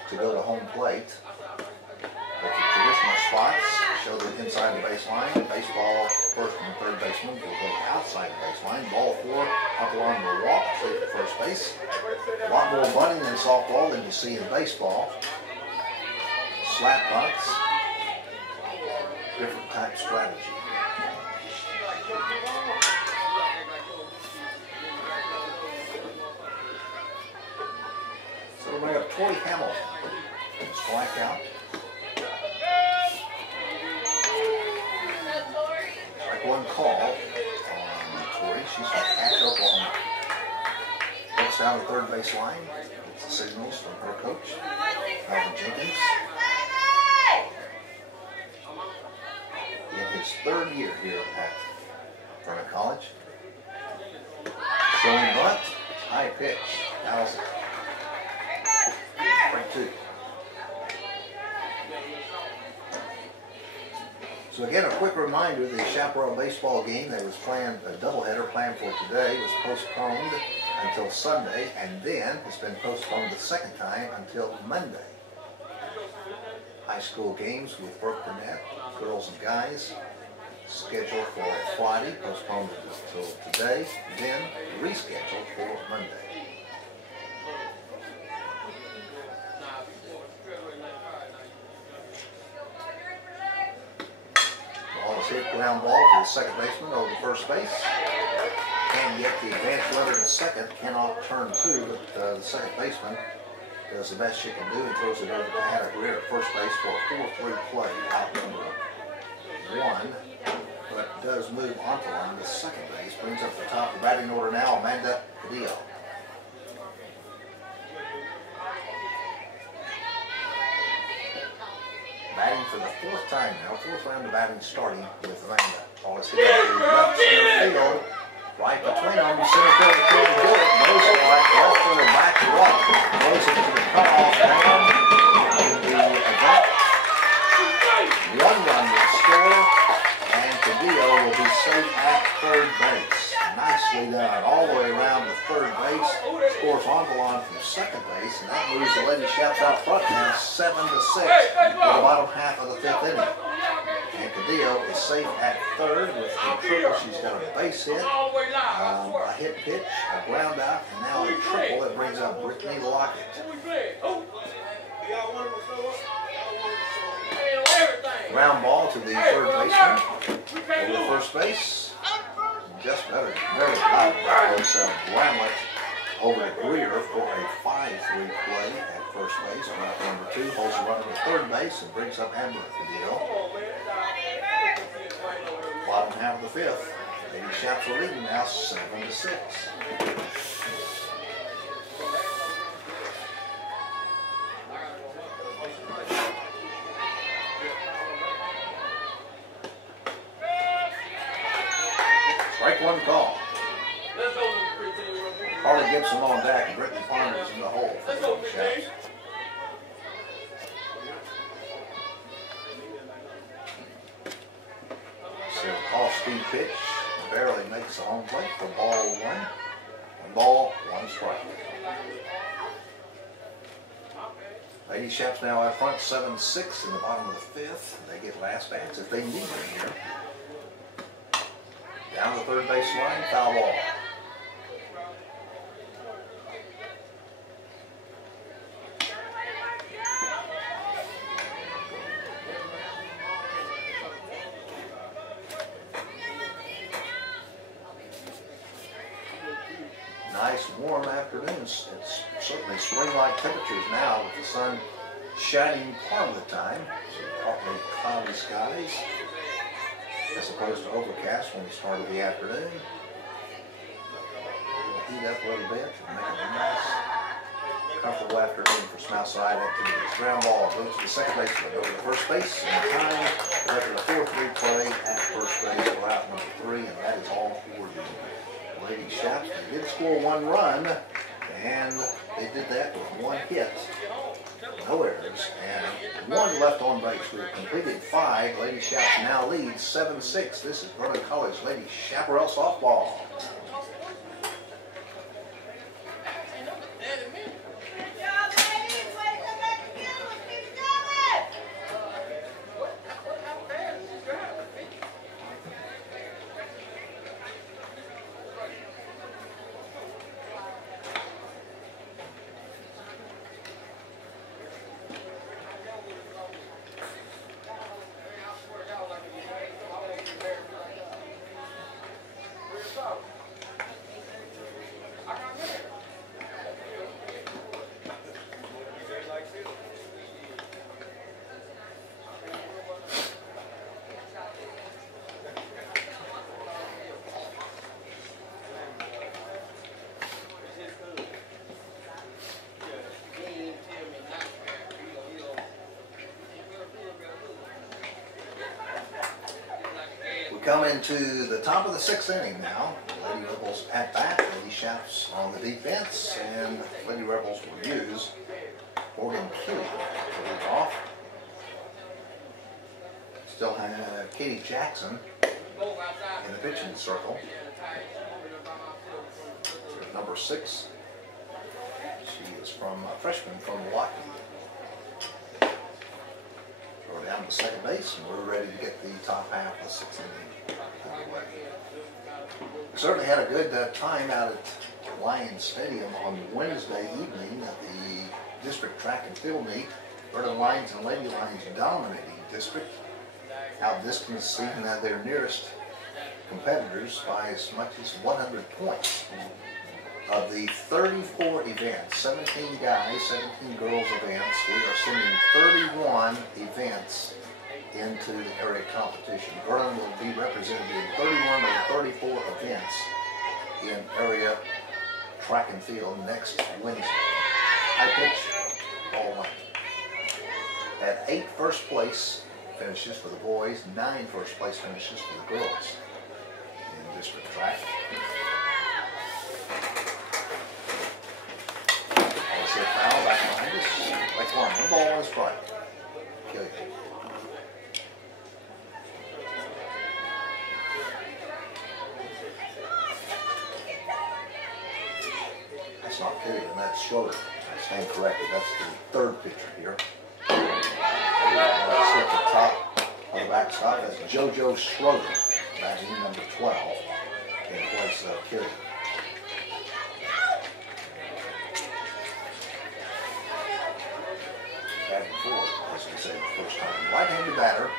to go to home plate. But the traditional spots show that inside the baseline. Baseball, first and third baseman will go outside the baseline. Ball 4, up along the walk, safe at first base. A lot more bunting in softball than you see in baseball. Slap bunts, different type strategy. So we're going to have Tori Hamilton. Strike out. Strike 1 call on Tori. She's from Ash, Oklahoma. Looks down the third base line. It's the signals from her coach, Alvin Jenkins. In his 3rd year here at Vernon College. Showing bunt, high pitch, fouls it. Strike 2. So again, a quick reminder, the Chaparral baseball game that was planned, a doubleheader planned for today, was postponed until Sunday, and then it's been postponed the 2nd time until Monday. High school games with Burke Burnett, girls and guys, scheduled for Friday, postponed until today, then rescheduled for Monday. ground ball to the second baseman over to first base. Can get the advanced runner to second, cannot turn two, but the second baseman does the best she can do and throws it over to Hannah Greer at first base for a 4-3 play, out number one. But does move onto line to second base, brings up the top of the batting order now, Amanda Cadillo. Batting for the fourth time now, fourth round of batting starting with Amanda. Ball is hit to left center field, right between them. Center field can't do it. Blows it like left field back to right. Blows it to the cutoff down. The event. One run will score, and Cadillo will be safe at third base. Nicely done, all the way around to third base. Scores Ondelon from second base, and that moves the Lady Chaps out front now 7-6 in the bottom half of the fifth inning. And Cadillo is safe at third with a triple. She's got a base hit, a hit pitch, a ground out, and now a triple that brings up Brittany Lockett. Ground ball to the third baseman over to first base. Just better, very high. That was Bramlett over to Greer for a 5-3 play at first base. Route number two holds the runner to third base and brings up Amber Cadillo. Bottom half of the fifth. Lady Chaps are leading now 7-6. Strike one call. Harley Gibson on deck and Brittany Farmers in the hole for the Lady Chaps. Off-speed pitch, barely makes the home plate for ball one. One ball, one strike. Lady Chaps now out front 7-6 in the bottom of the fifth. They get last bats if they need them here. Down the third base line, foul ball. Nice warm afternoons. It's certainly spring-like temperatures now with the sun shining part of the time. So partly cloudy skies as opposed to overcast when we started the afternoon. We'll heat up a little bit and make it a nice, comfortable afternoon for Southside activities. Ground ball goes to the second baseman, over to first base in time. After the 4-3 play at first base for out number 3, and that is all for the Lady Chaps. They did score one run, and they did that with one hit. No errors, and one left on base. We've completed 5. Lady Chaps now leads 7-6. This is Vernon College Lady Chaparral Softball. Come into the top of the 6th inning now. Lady Rebels at bat, Lady Chaps on the defense, and Lady Rebels will use Morgan Keeley to lead off. Still have Katie Jackson in the pitching circle. There's number 6. She is from a freshman from Milwaukee. Throw down to second base, and we're ready to get the top half of the 6th inning. We certainly had a good time out at Lions Stadium on Wednesday evening at the district track and field meet. Vernon Lions and Lady Lions dominating district. outdistance even their nearest competitors by as much as 100 points. Of the 34 events, 17 guys, 17 girls events, we are sending 31 events into the area competition. Vernon will be represented in 31 of the 34 events in area track and field next Wednesday. High pitch, ball one. Had 8 first place finishes for the boys, 9 first place finishes for the girls in district track. Also foul back behind us. Like one ball, one strike. Kill you. That's not Killian, that's Schroeder. I stand corrected. That's the 3rd pitcher here. That's at the top of the backstop. That's JoJo Schroeder, batting number 12 in place of Killian. Batting 4, as we say the first time. Right-handed batter,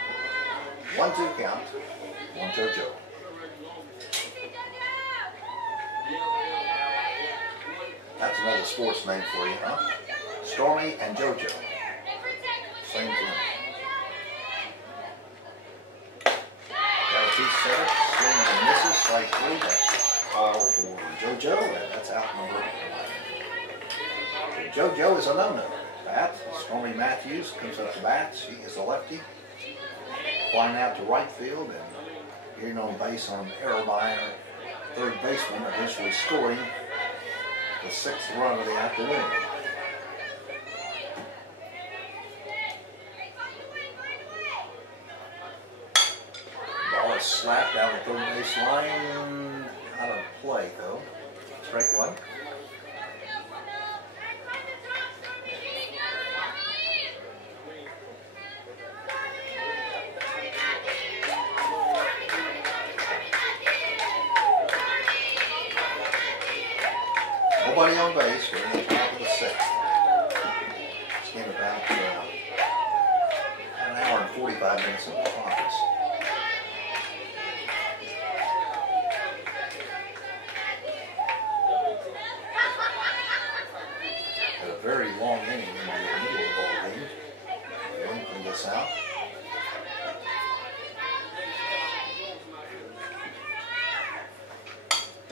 1-2 count, 1 JoJo. That's another sports name for you, huh? Stormy and JoJo. Same thing. Got a 2 setup, swings and misses, strike 3. That's all for JoJo, and that's out number 1. JoJo is a no-no. Bat, Stormy Matthews comes up to bat. She is a lefty. Flying out to right field and getting on base on an error by our 3rd baseman, eventually scoring the 6th run of the afternoon. Ball is slapped down the 3rd base line. Out of play though. Strike 1. Nobody on base. We're in the top of the 6th. This game about an hour and 45 minutes in progress. Had a very long inning in the middle of the ball game. Lengthen this out.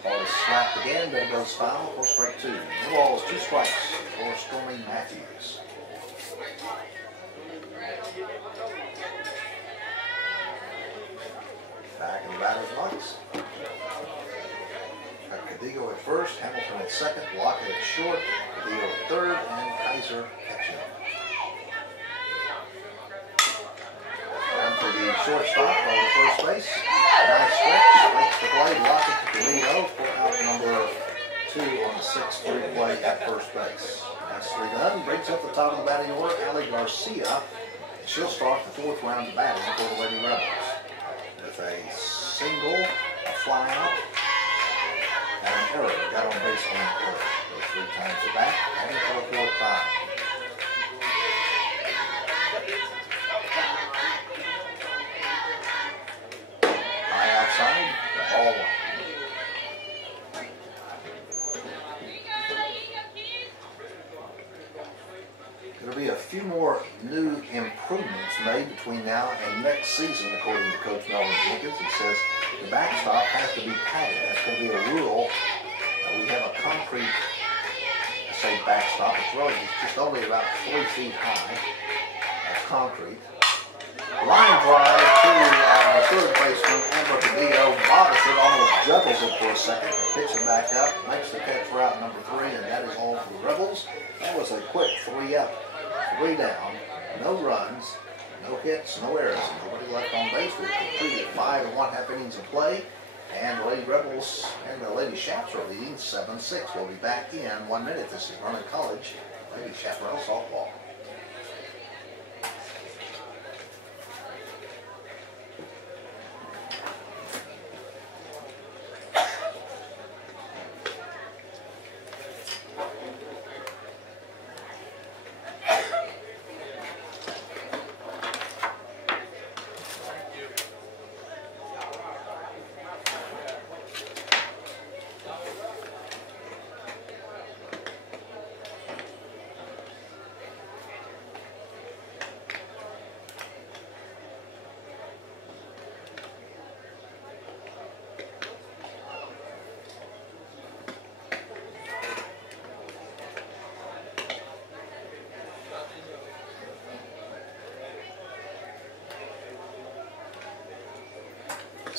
Ball is slapped again, but it goes foul for strike 2. The ball is 2 strikes for Stormy Matthews. Back in the batter's box. Got Cadigo at first, Hamilton at second, Lockett at short, Cadigo at third, and Kaiser catching up. Down to the shortstop on the first base. Nice stretch, makes the play, Lockett to Cadigo for out number 2 on the 6-3 play at first base. Nicely done. Brings up the top of the batting order, Ali Garcia. She'll start the 4th round of batting for the Lady Rebels. With a single, a fly out, and an error. Got on base on an error. Goes 3 times the bat, and for the 4th time. High outside, the ball 1. There'll be a few more new improvements made between now and next season, according to Coach Melvin Jenkins. He says the backstop has to be padded. That's going to be a rule. We have a concrete, I say backstop, it's really just only about 3 feet high. That's concrete. Line drive to 3rd baseman, Amber Cadigo. Bobbitt it, almost juggles it for a second, picks it back up, makes the catch for out number 3, and that is all for the Rebels. That was a quick 3 up. 3 down, no runs, no hits, no errors, nobody left on base. We've completed 5 1/2 innings of play, and the Lady Rebels and the Lady Chaps are leading 7-6. We'll be back in 1 minute. This is Vernon College Lady Chaparral Softball.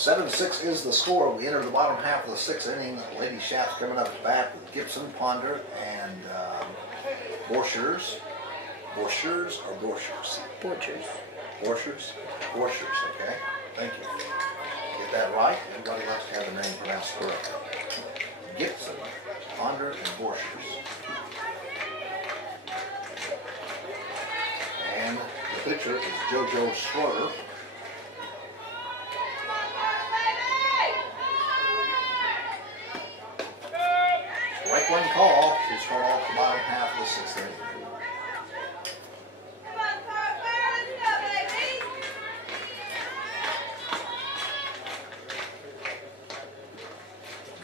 7-6 is the score. We enter the bottom half of the sixth inning. Lady Shaps coming up to bat with Gibson, Ponder, and Borchers. Borchers or Borchers? Borchers. Borchers? Borchers, okay. Thank you. Get that right. Everybody likes to have the name pronounced correctly. Gibson, Ponder, and Borchers. And the pitcher is JoJo Schroeder. Strike one call to start off the bottom half of the sixth inning.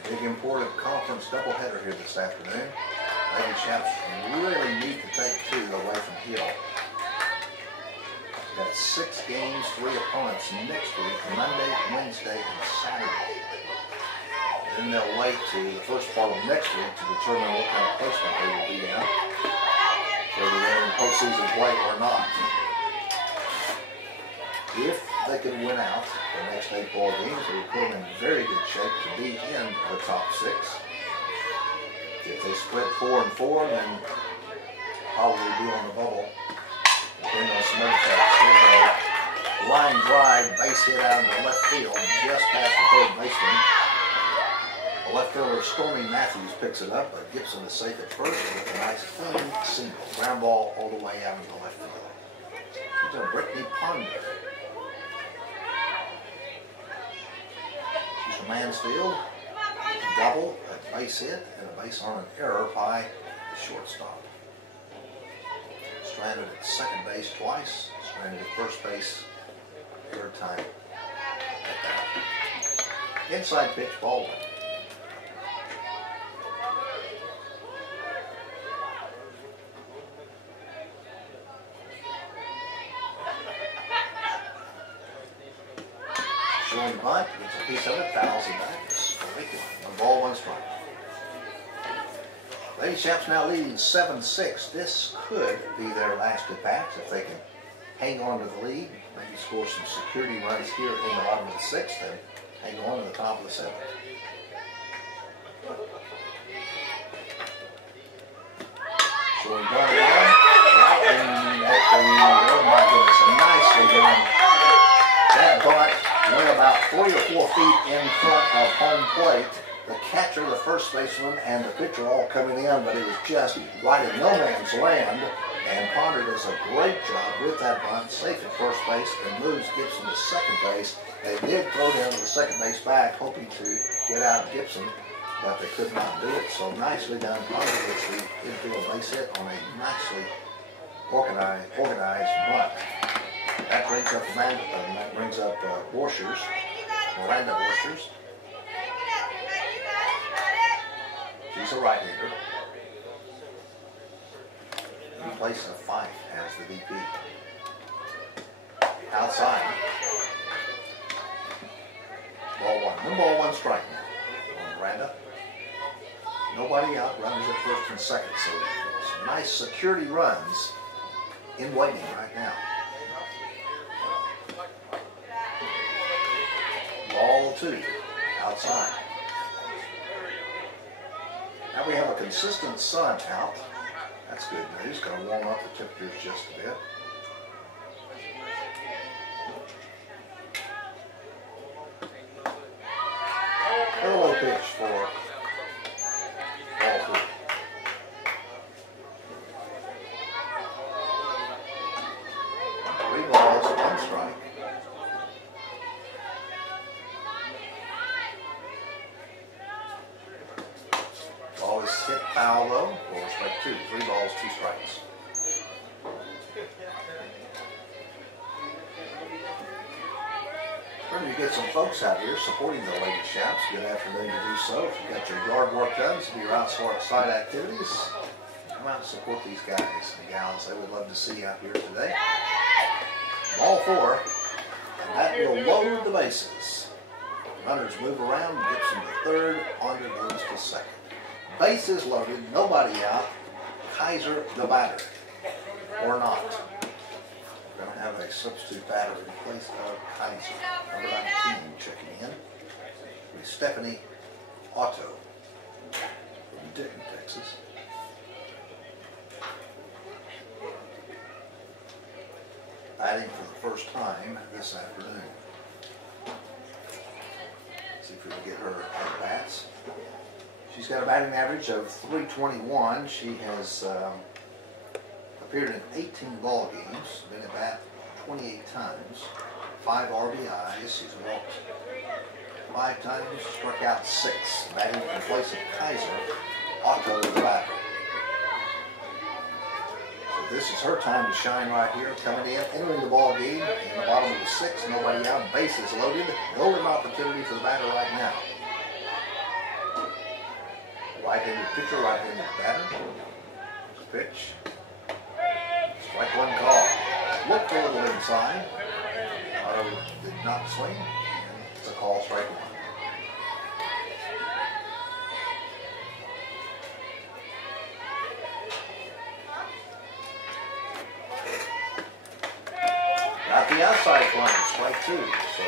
Big important conference doubleheader here this afternoon. Lady Chaps really need to take two away from Hill. We've got 6 games, 3 opponents next week, Monday, Wednesday, and Saturday. Then they'll wait to the first part of next week to determine what kind of placement they will be in, whether they're in postseason play or not. If they can win out the next 8 ball games, they will put them in very good shape to be in the top 6. If they split 4 and 4, then probably be on the bubble. Depending on some other facts. Here's a line drive, base hit out into left field, just past the third baseman. The left fielder Stormy Matthews picks it up, but Gibson is safe at first with a nice clean single. Ground ball all the way out into the left field. Here's a Brittany Ponder. She's from Mansfield. Double, a base hit, and a base on an error by the shortstop. Stranded at second base twice, stranded at first base third time. Inside pitch, ball one. Showing bunt, gets a piece of it, fouls it back. One ball, one strike. Lady Chaps now leading 7-6. This could be their last at bats if they can hang on to the lead, maybe score some security runs here in the bottom of the 6th, and hang on to the top of the 7th. Showing bunt around, right in at the, oh my goodness, nicely done. That bunt went about 3 or 4 feet in front of home plate. The catcher, the first baseman, and the pitcher all coming in, but it was just right in no man's land. And Ponder does a great job with that bunt, safe at first base, and moves Gibson to second base. They did throw down to the second base back, hoping to get out Gibson, but they could not do it. So nicely done. Ponder gets the infield base hit on a nicely organized bunt. That brings up Borchers, Miranda Borchers. She's a right-hander. He plays a 5 as the VP. Outside. Ball one. 1 ball, 1 strike now on Miranda. Nobody out. Runners at first and second. So some nice security runs in waiting right now. Ball 2. Outside. Now we have a consistent sun out. That's good news. Going to warm up the temperatures just a bit. A low pitch for ball 3. Three balls, 1 strike. Ball is hit foul though, for strike 2. 3 balls, 2 strikes. Remember, you get some folks out here supporting the Lady Chaps. Good afternoon to do so. If you've got your yard work done, some of your outside activities, come out and support these guys and gals. They would love to see you out here today. Ball 4, and that will load the bases. Runners move around, Gibson to third, Ponder goes to second. Bases loaded, nobody out. Kaiser the batter, or not. We're going to have a substitute batter in place of Kaiser, number 19, checking in. With Stephanie Otto from Denton, Texas. Batting for the first time this afternoon. See if we can get her at bats. She's got a batting average of .321. She has appeared in 18 ball games, been at bat 28 times, 5 RBIs. She's walked 5 times, struck out 6. Batting in place of Kaiser, Otto the batter. So this is her time to shine right here, coming in, entering the ball game in the bottom of the 6th, nobody out, bases loaded. Golden opportunity for the batter right now. Right-handed pitcher, right-handed batter. Pitch. Strike one call. Looked a little inside. Otto did not swing. And it's a call, strike one. Got the outside corner, strike 2. So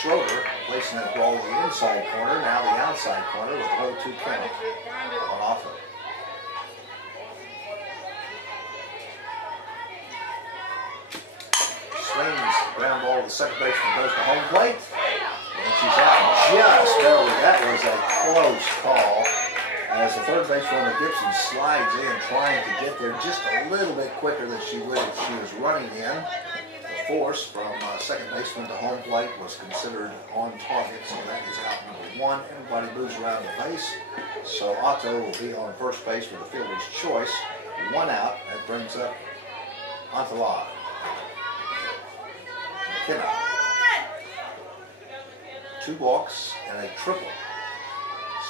Schroeder placing that ball in the inside corner, now the outside corner with a 0-2 count on offer. Swings, ground ball to the second baseman, goes to home plate, and she's out just barely. That was a close call as the third base runner Gibson slides in, trying to get there just a little bit quicker than she would if she was running in. Force from second baseman to home plate was considered on target, so that is out number 1. Everybody moves around the base, so Otto will be on first base for the fielder's choice. 1 out, that brings up Antala. McKenna. 2 walks and a triple.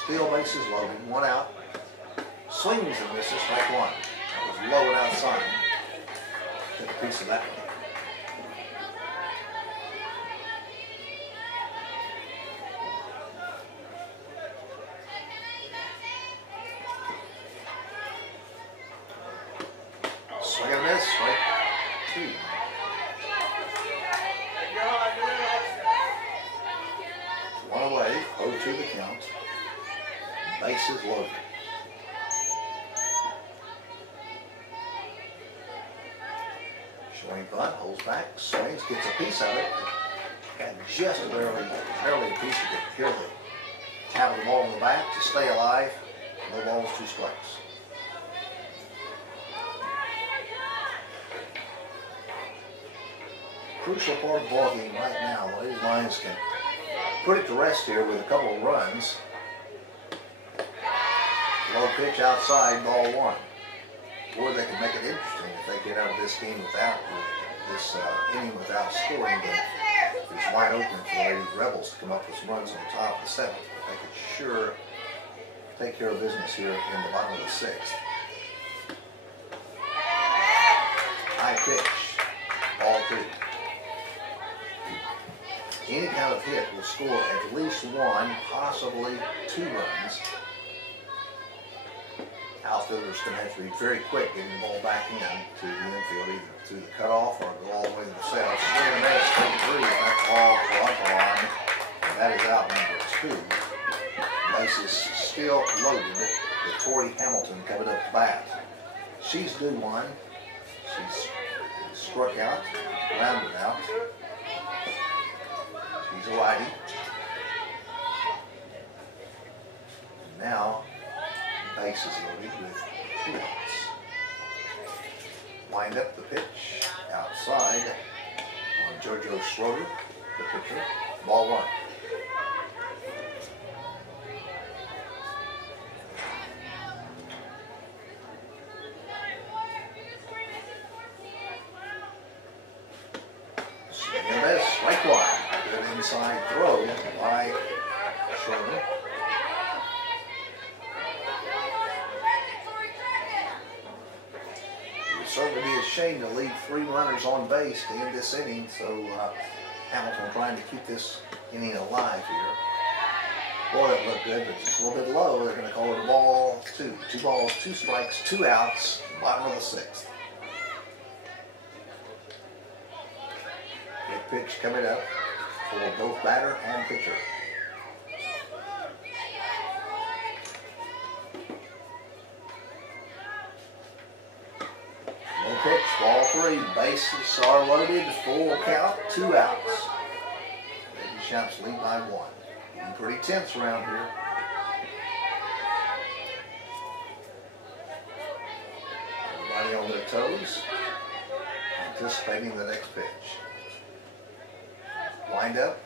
Steal bases loaded, 1 out. Swings and misses, strike 1. That was low and outside. Take a piece of that one. Swing and miss, strike 2. One away, 0-2 the count. Bases loaded. Showing bunt, holds back, swings, gets a piece of it. And just barely a piece of it. Here the tap of the ball in the back to stay alive. No balls, 2 strikes. Crucial part of the ball game right now. The Lady Lions can put it to rest here with a couple of runs. Low pitch outside, ball 1. Or they can make it interesting if they get out of this game without this inning without scoring. But it's wide open for the Lady Rebels to come up with some runs on the top of the 7th. But they could sure take care of business here in the bottom of the 6th. High pitch, ball 2. Any kind of hit will score at least 1, possibly 2 runs. Outfielders going to have to be very quick getting the ball back in to the infield, either through the cutoff or go all the way to the south. Swing and miss, strike 3. That's all for Upline. And that is out number 2. Bases still loaded with Tori Hamilton coming up to bat. She's due 1. She's struck out, grounded out. She's a righty. And now, bases loaded with 2 outs. Wind up the pitch outside on JoJo Schroeder, the pitcher. Ball 1. Swing and a miss, strike 1. Good inside throw by Schroeder. Certainly be a shame to leave 3 runners on base to end this inning, so Hamilton trying to keep this inning alive here. Boy, that looked good, but just a little bit low. They're going to call it a ball 2. 2 balls, 2 strikes, 2 outs, bottom of the 6th. pitch coming up for both batter and pitcher. Low pitch, ball 3. Bases are loaded. Full count, 2 outs. Lady Shops lead by 1. Getting pretty tense around here. Everybody on their toes, anticipating the next pitch. Wind up.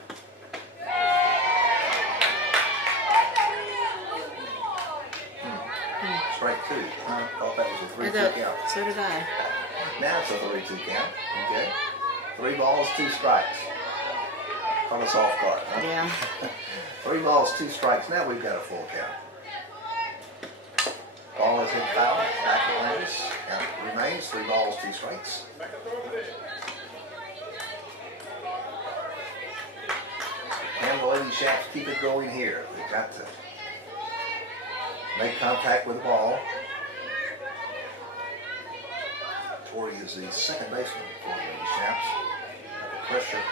Strike 2. I thought that was a 3-2 count. So did I. Now it's a 3-2 count. Okay. 3 balls, 2 strikes. Caught us off guard, huh? Yeah. 3 balls, 2 strikes. Now we've got a full count. Ball is hit foul. Back to Landis. Count remains 3 balls, 2 strikes. And the Lady Shops keep it going here. They've got to make contact with the ball. Tori is the second baseman for the Lady Shops. The pressure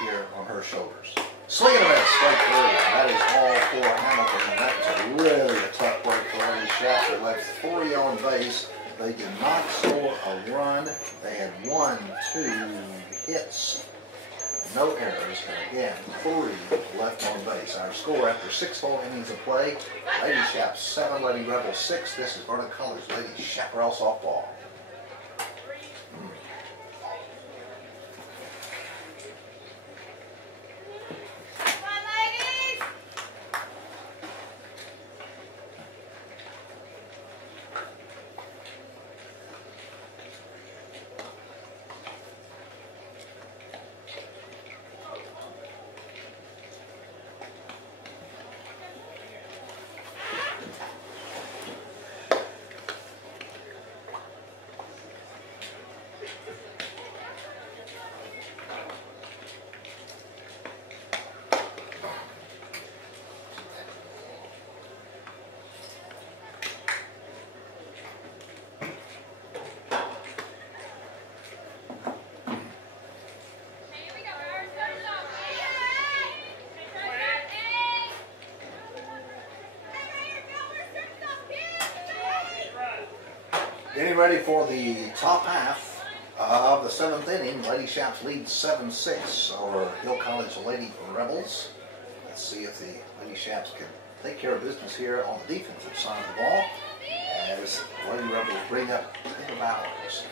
here on her shoulders. Swing and a miss, strike 3. That is all for Hamilton, and that was really a tough break for the Lady Shops. They left 3 on base. They did not score a run. They had 1, 2 hits. No errors, and again, 3 left on base. Our score after 6 full innings of play, Lady Shops 7, Lady Rebels 6. This is Vernon College Lady Chaparral Softball. Getting ready for the top half of the 7th inning. Lady Shops lead 7-6 over Hill College Lady Rebels. Let's see if the Lady Shops can take care of business here on the defensive side of the ball as Lady Rebels bring up Taylor Bowers.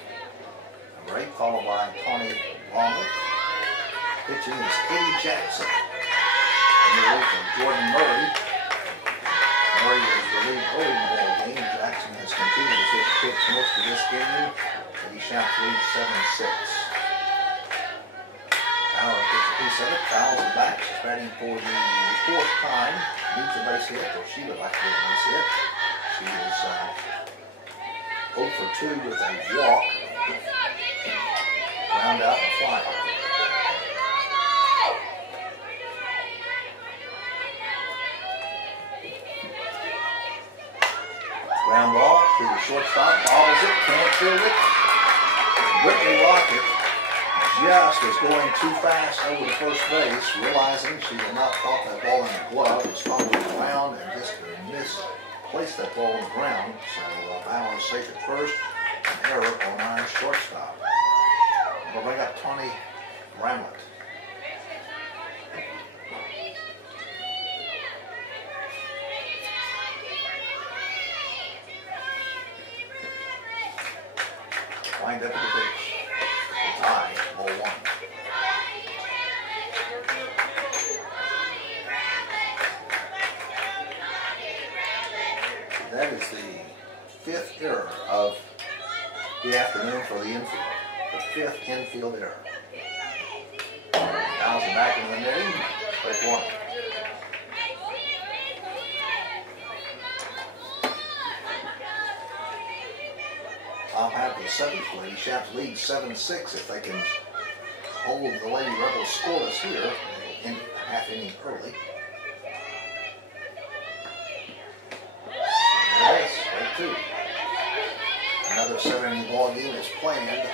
Number 8 followed by Tawny Longley. Pitching is Eddie Jackson. And Jordan Murray. Murray was relieved early in the ball game. Jackson has continued to pitch most of this game. Lady Shops lead 7-6. Bauer gets a piece of it, fouls it back. She's batting for the 4th time. Needs a base hit, or she would like to get a base hit. She is 0 for 2 with a walk. Ground out and a fly. Ground ball to the shortstop, bobbles it, can't field it. Whitney Rocket just was going too fast over the first base, realizing she had not caught that ball in the glove, was following around and just misplaced that ball on the ground. So Bauer safe at first, an error on our shortstop. We'll bring up Tawny Ramlett. Wind up at the pitch. Tie, ball 1. That is the 5th error of the afternoon for the infield. The 5th infield error. Bounce it back in the netting. Break 1. Top half of the 7th, Lady Shops lead 7-6. If they can hold the Lady Rebels scoreless here, in half inning early. There it is, break 2. Another 7-inning ball game is planned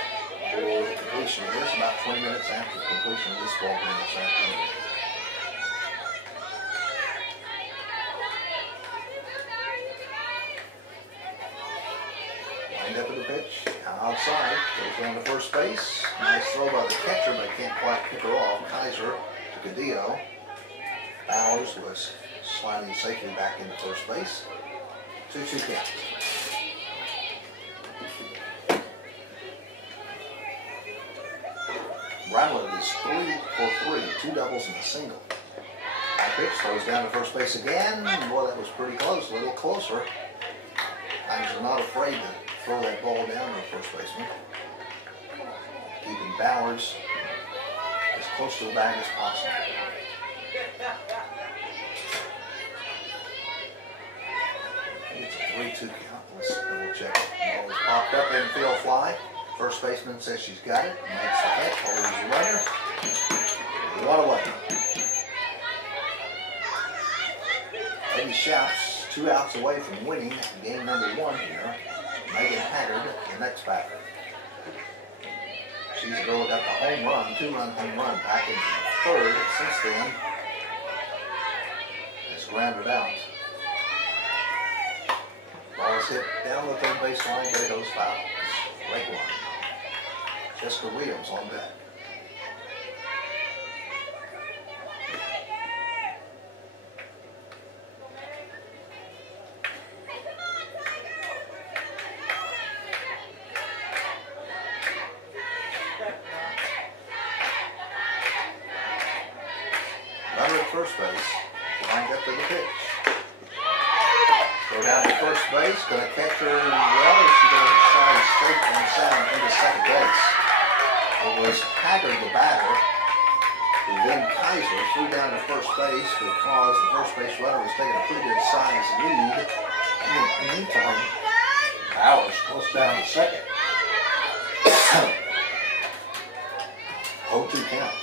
for completion of this, about 20 minutes after completion of this ball game this afternoon. Lined up at the pitch, outside, goes down to first base. Nice throw by the catcher, but can't quite pick her off. Kaiser to Cadillo. Bowers was sliding safely back into first base. 2-2 count. Brownwood is 3 for 3, 2 doubles and a single. High pitch, throws down to first base again. Boy, that was pretty close, a little closer. Kaiser not afraid to throw that ball down to first baseman. Keeping Bowers as close to the bag as possible. It's a 3-2 count. Let's double check it. Ball is popped up, infield fly. First baseman says she's got it. Makes the catch. Holds the runner. 1 away. Eddie Shouts 2 outs away from winning game number 1 here. Megan Haggard, the next batter. She's the girl that got the home run, 2-run home run back in the 3rd. Since then, has grounded out. Ball is hit down the third base line, but it goes foul. Strike 1. Jessica Williams on deck. Runner at first base, lined up to the pitch. Go down to first base, going to catch her well. She's going to slide straight and sound into second base. It was Haggard, the batter, who then Kaiser threw down to first base because the first base runner was taking a pretty good size lead. In the meantime, Bowers close down to second. 0-2 count.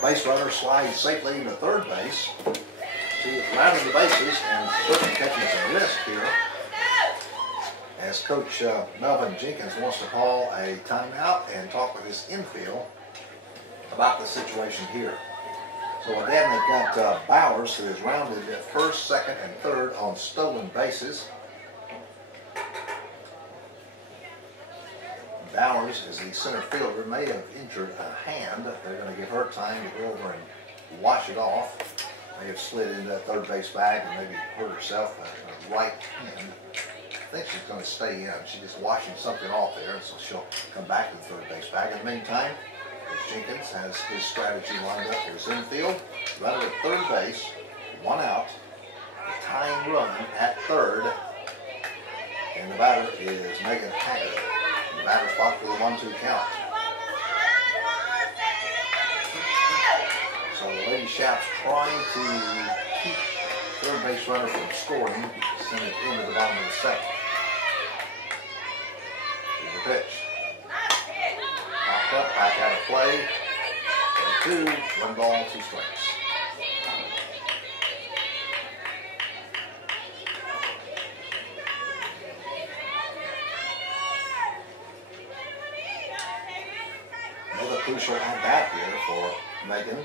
Base runner slides safely into third base. She is rounding the bases and certainly catching some risk here. As Coach Melvin Jenkins wants to call a timeout and talk with his infield about the situation here. So with that, they've got Bowers, who is rounded at first, second, and third on stolen bases. Bowers, as the center fielder, may have injured a hand. They're going to give her time to go over and wash it off. May have slid into that third base bag and maybe hurt herself a right hand. I think she's going to stay in. She's just washing something off there, and so she'll come back to the third base bag. In the meantime, Coach Jenkins has his strategy lined up for his infield. Runner at third base, 1 out. The tying run at third. And the batter is Megan Haggard. The batter spot for the 1-2 count. So the Lady Shouts trying to keep third base runner from scoring, send it into the bottom of the second. Here's the pitch. Popped up, back out of play. 2, 1 ball, 2 strikes. Another crucial at bat here for Megan.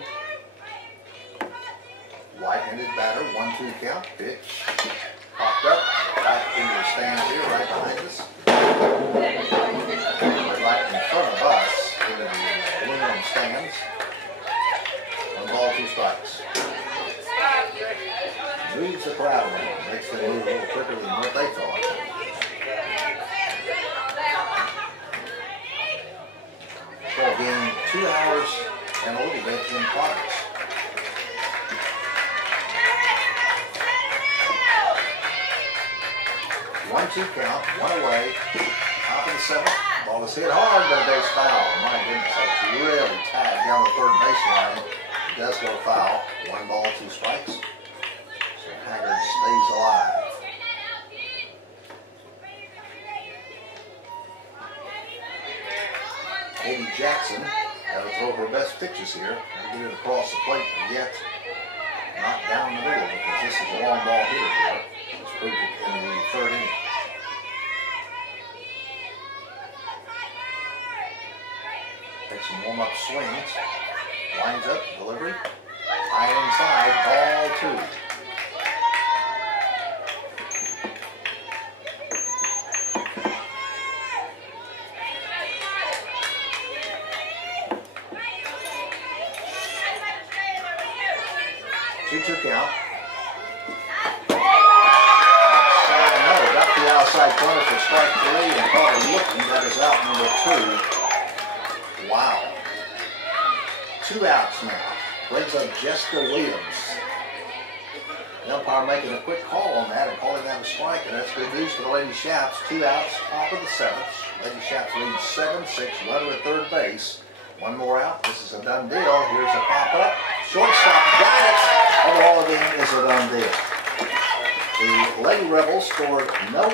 Right-handed batter, 1-2 count, pitch. Popped up, back into the stands here, right behind us. Right in front of us, in the aluminum stands. 1 ball, 2 strikes. Moves the crowd around, makes them move a little quicker than what they thought. Ball game 2 hours and a little bit in progress. 1-2 count, 1 away, top of the 7th. Ball is hit hard, but it goes foul. My goodness, that's really tagged down the third baseline. It does go foul. 1 ball, 2 strikes. So Haggard stays alive. Katie Jackson got to throw of her best pitches here. Trying to get it across the plate, but yet not down the middle because this is a long ball hitter here. It's proved it in the third inning. Takes some warm-up swings. Lines up, delivery. High inside, ball 2. Two count. No, got the outside corner for strike 3 and caught him looking. That is out number 2. Wow. 2 outs now. Brings up Jessica Williams. The umpire making a quick call on that and calling that a strike, and that's good news for the Lady Shaps. 2 outs, top of the 7th. Lady Shaps leads 7-6, runner at third base. One more out. This is a done deal. Here's a pop-up. Shortstop got it. Overall game is a done deal. The Lady Rebels scored no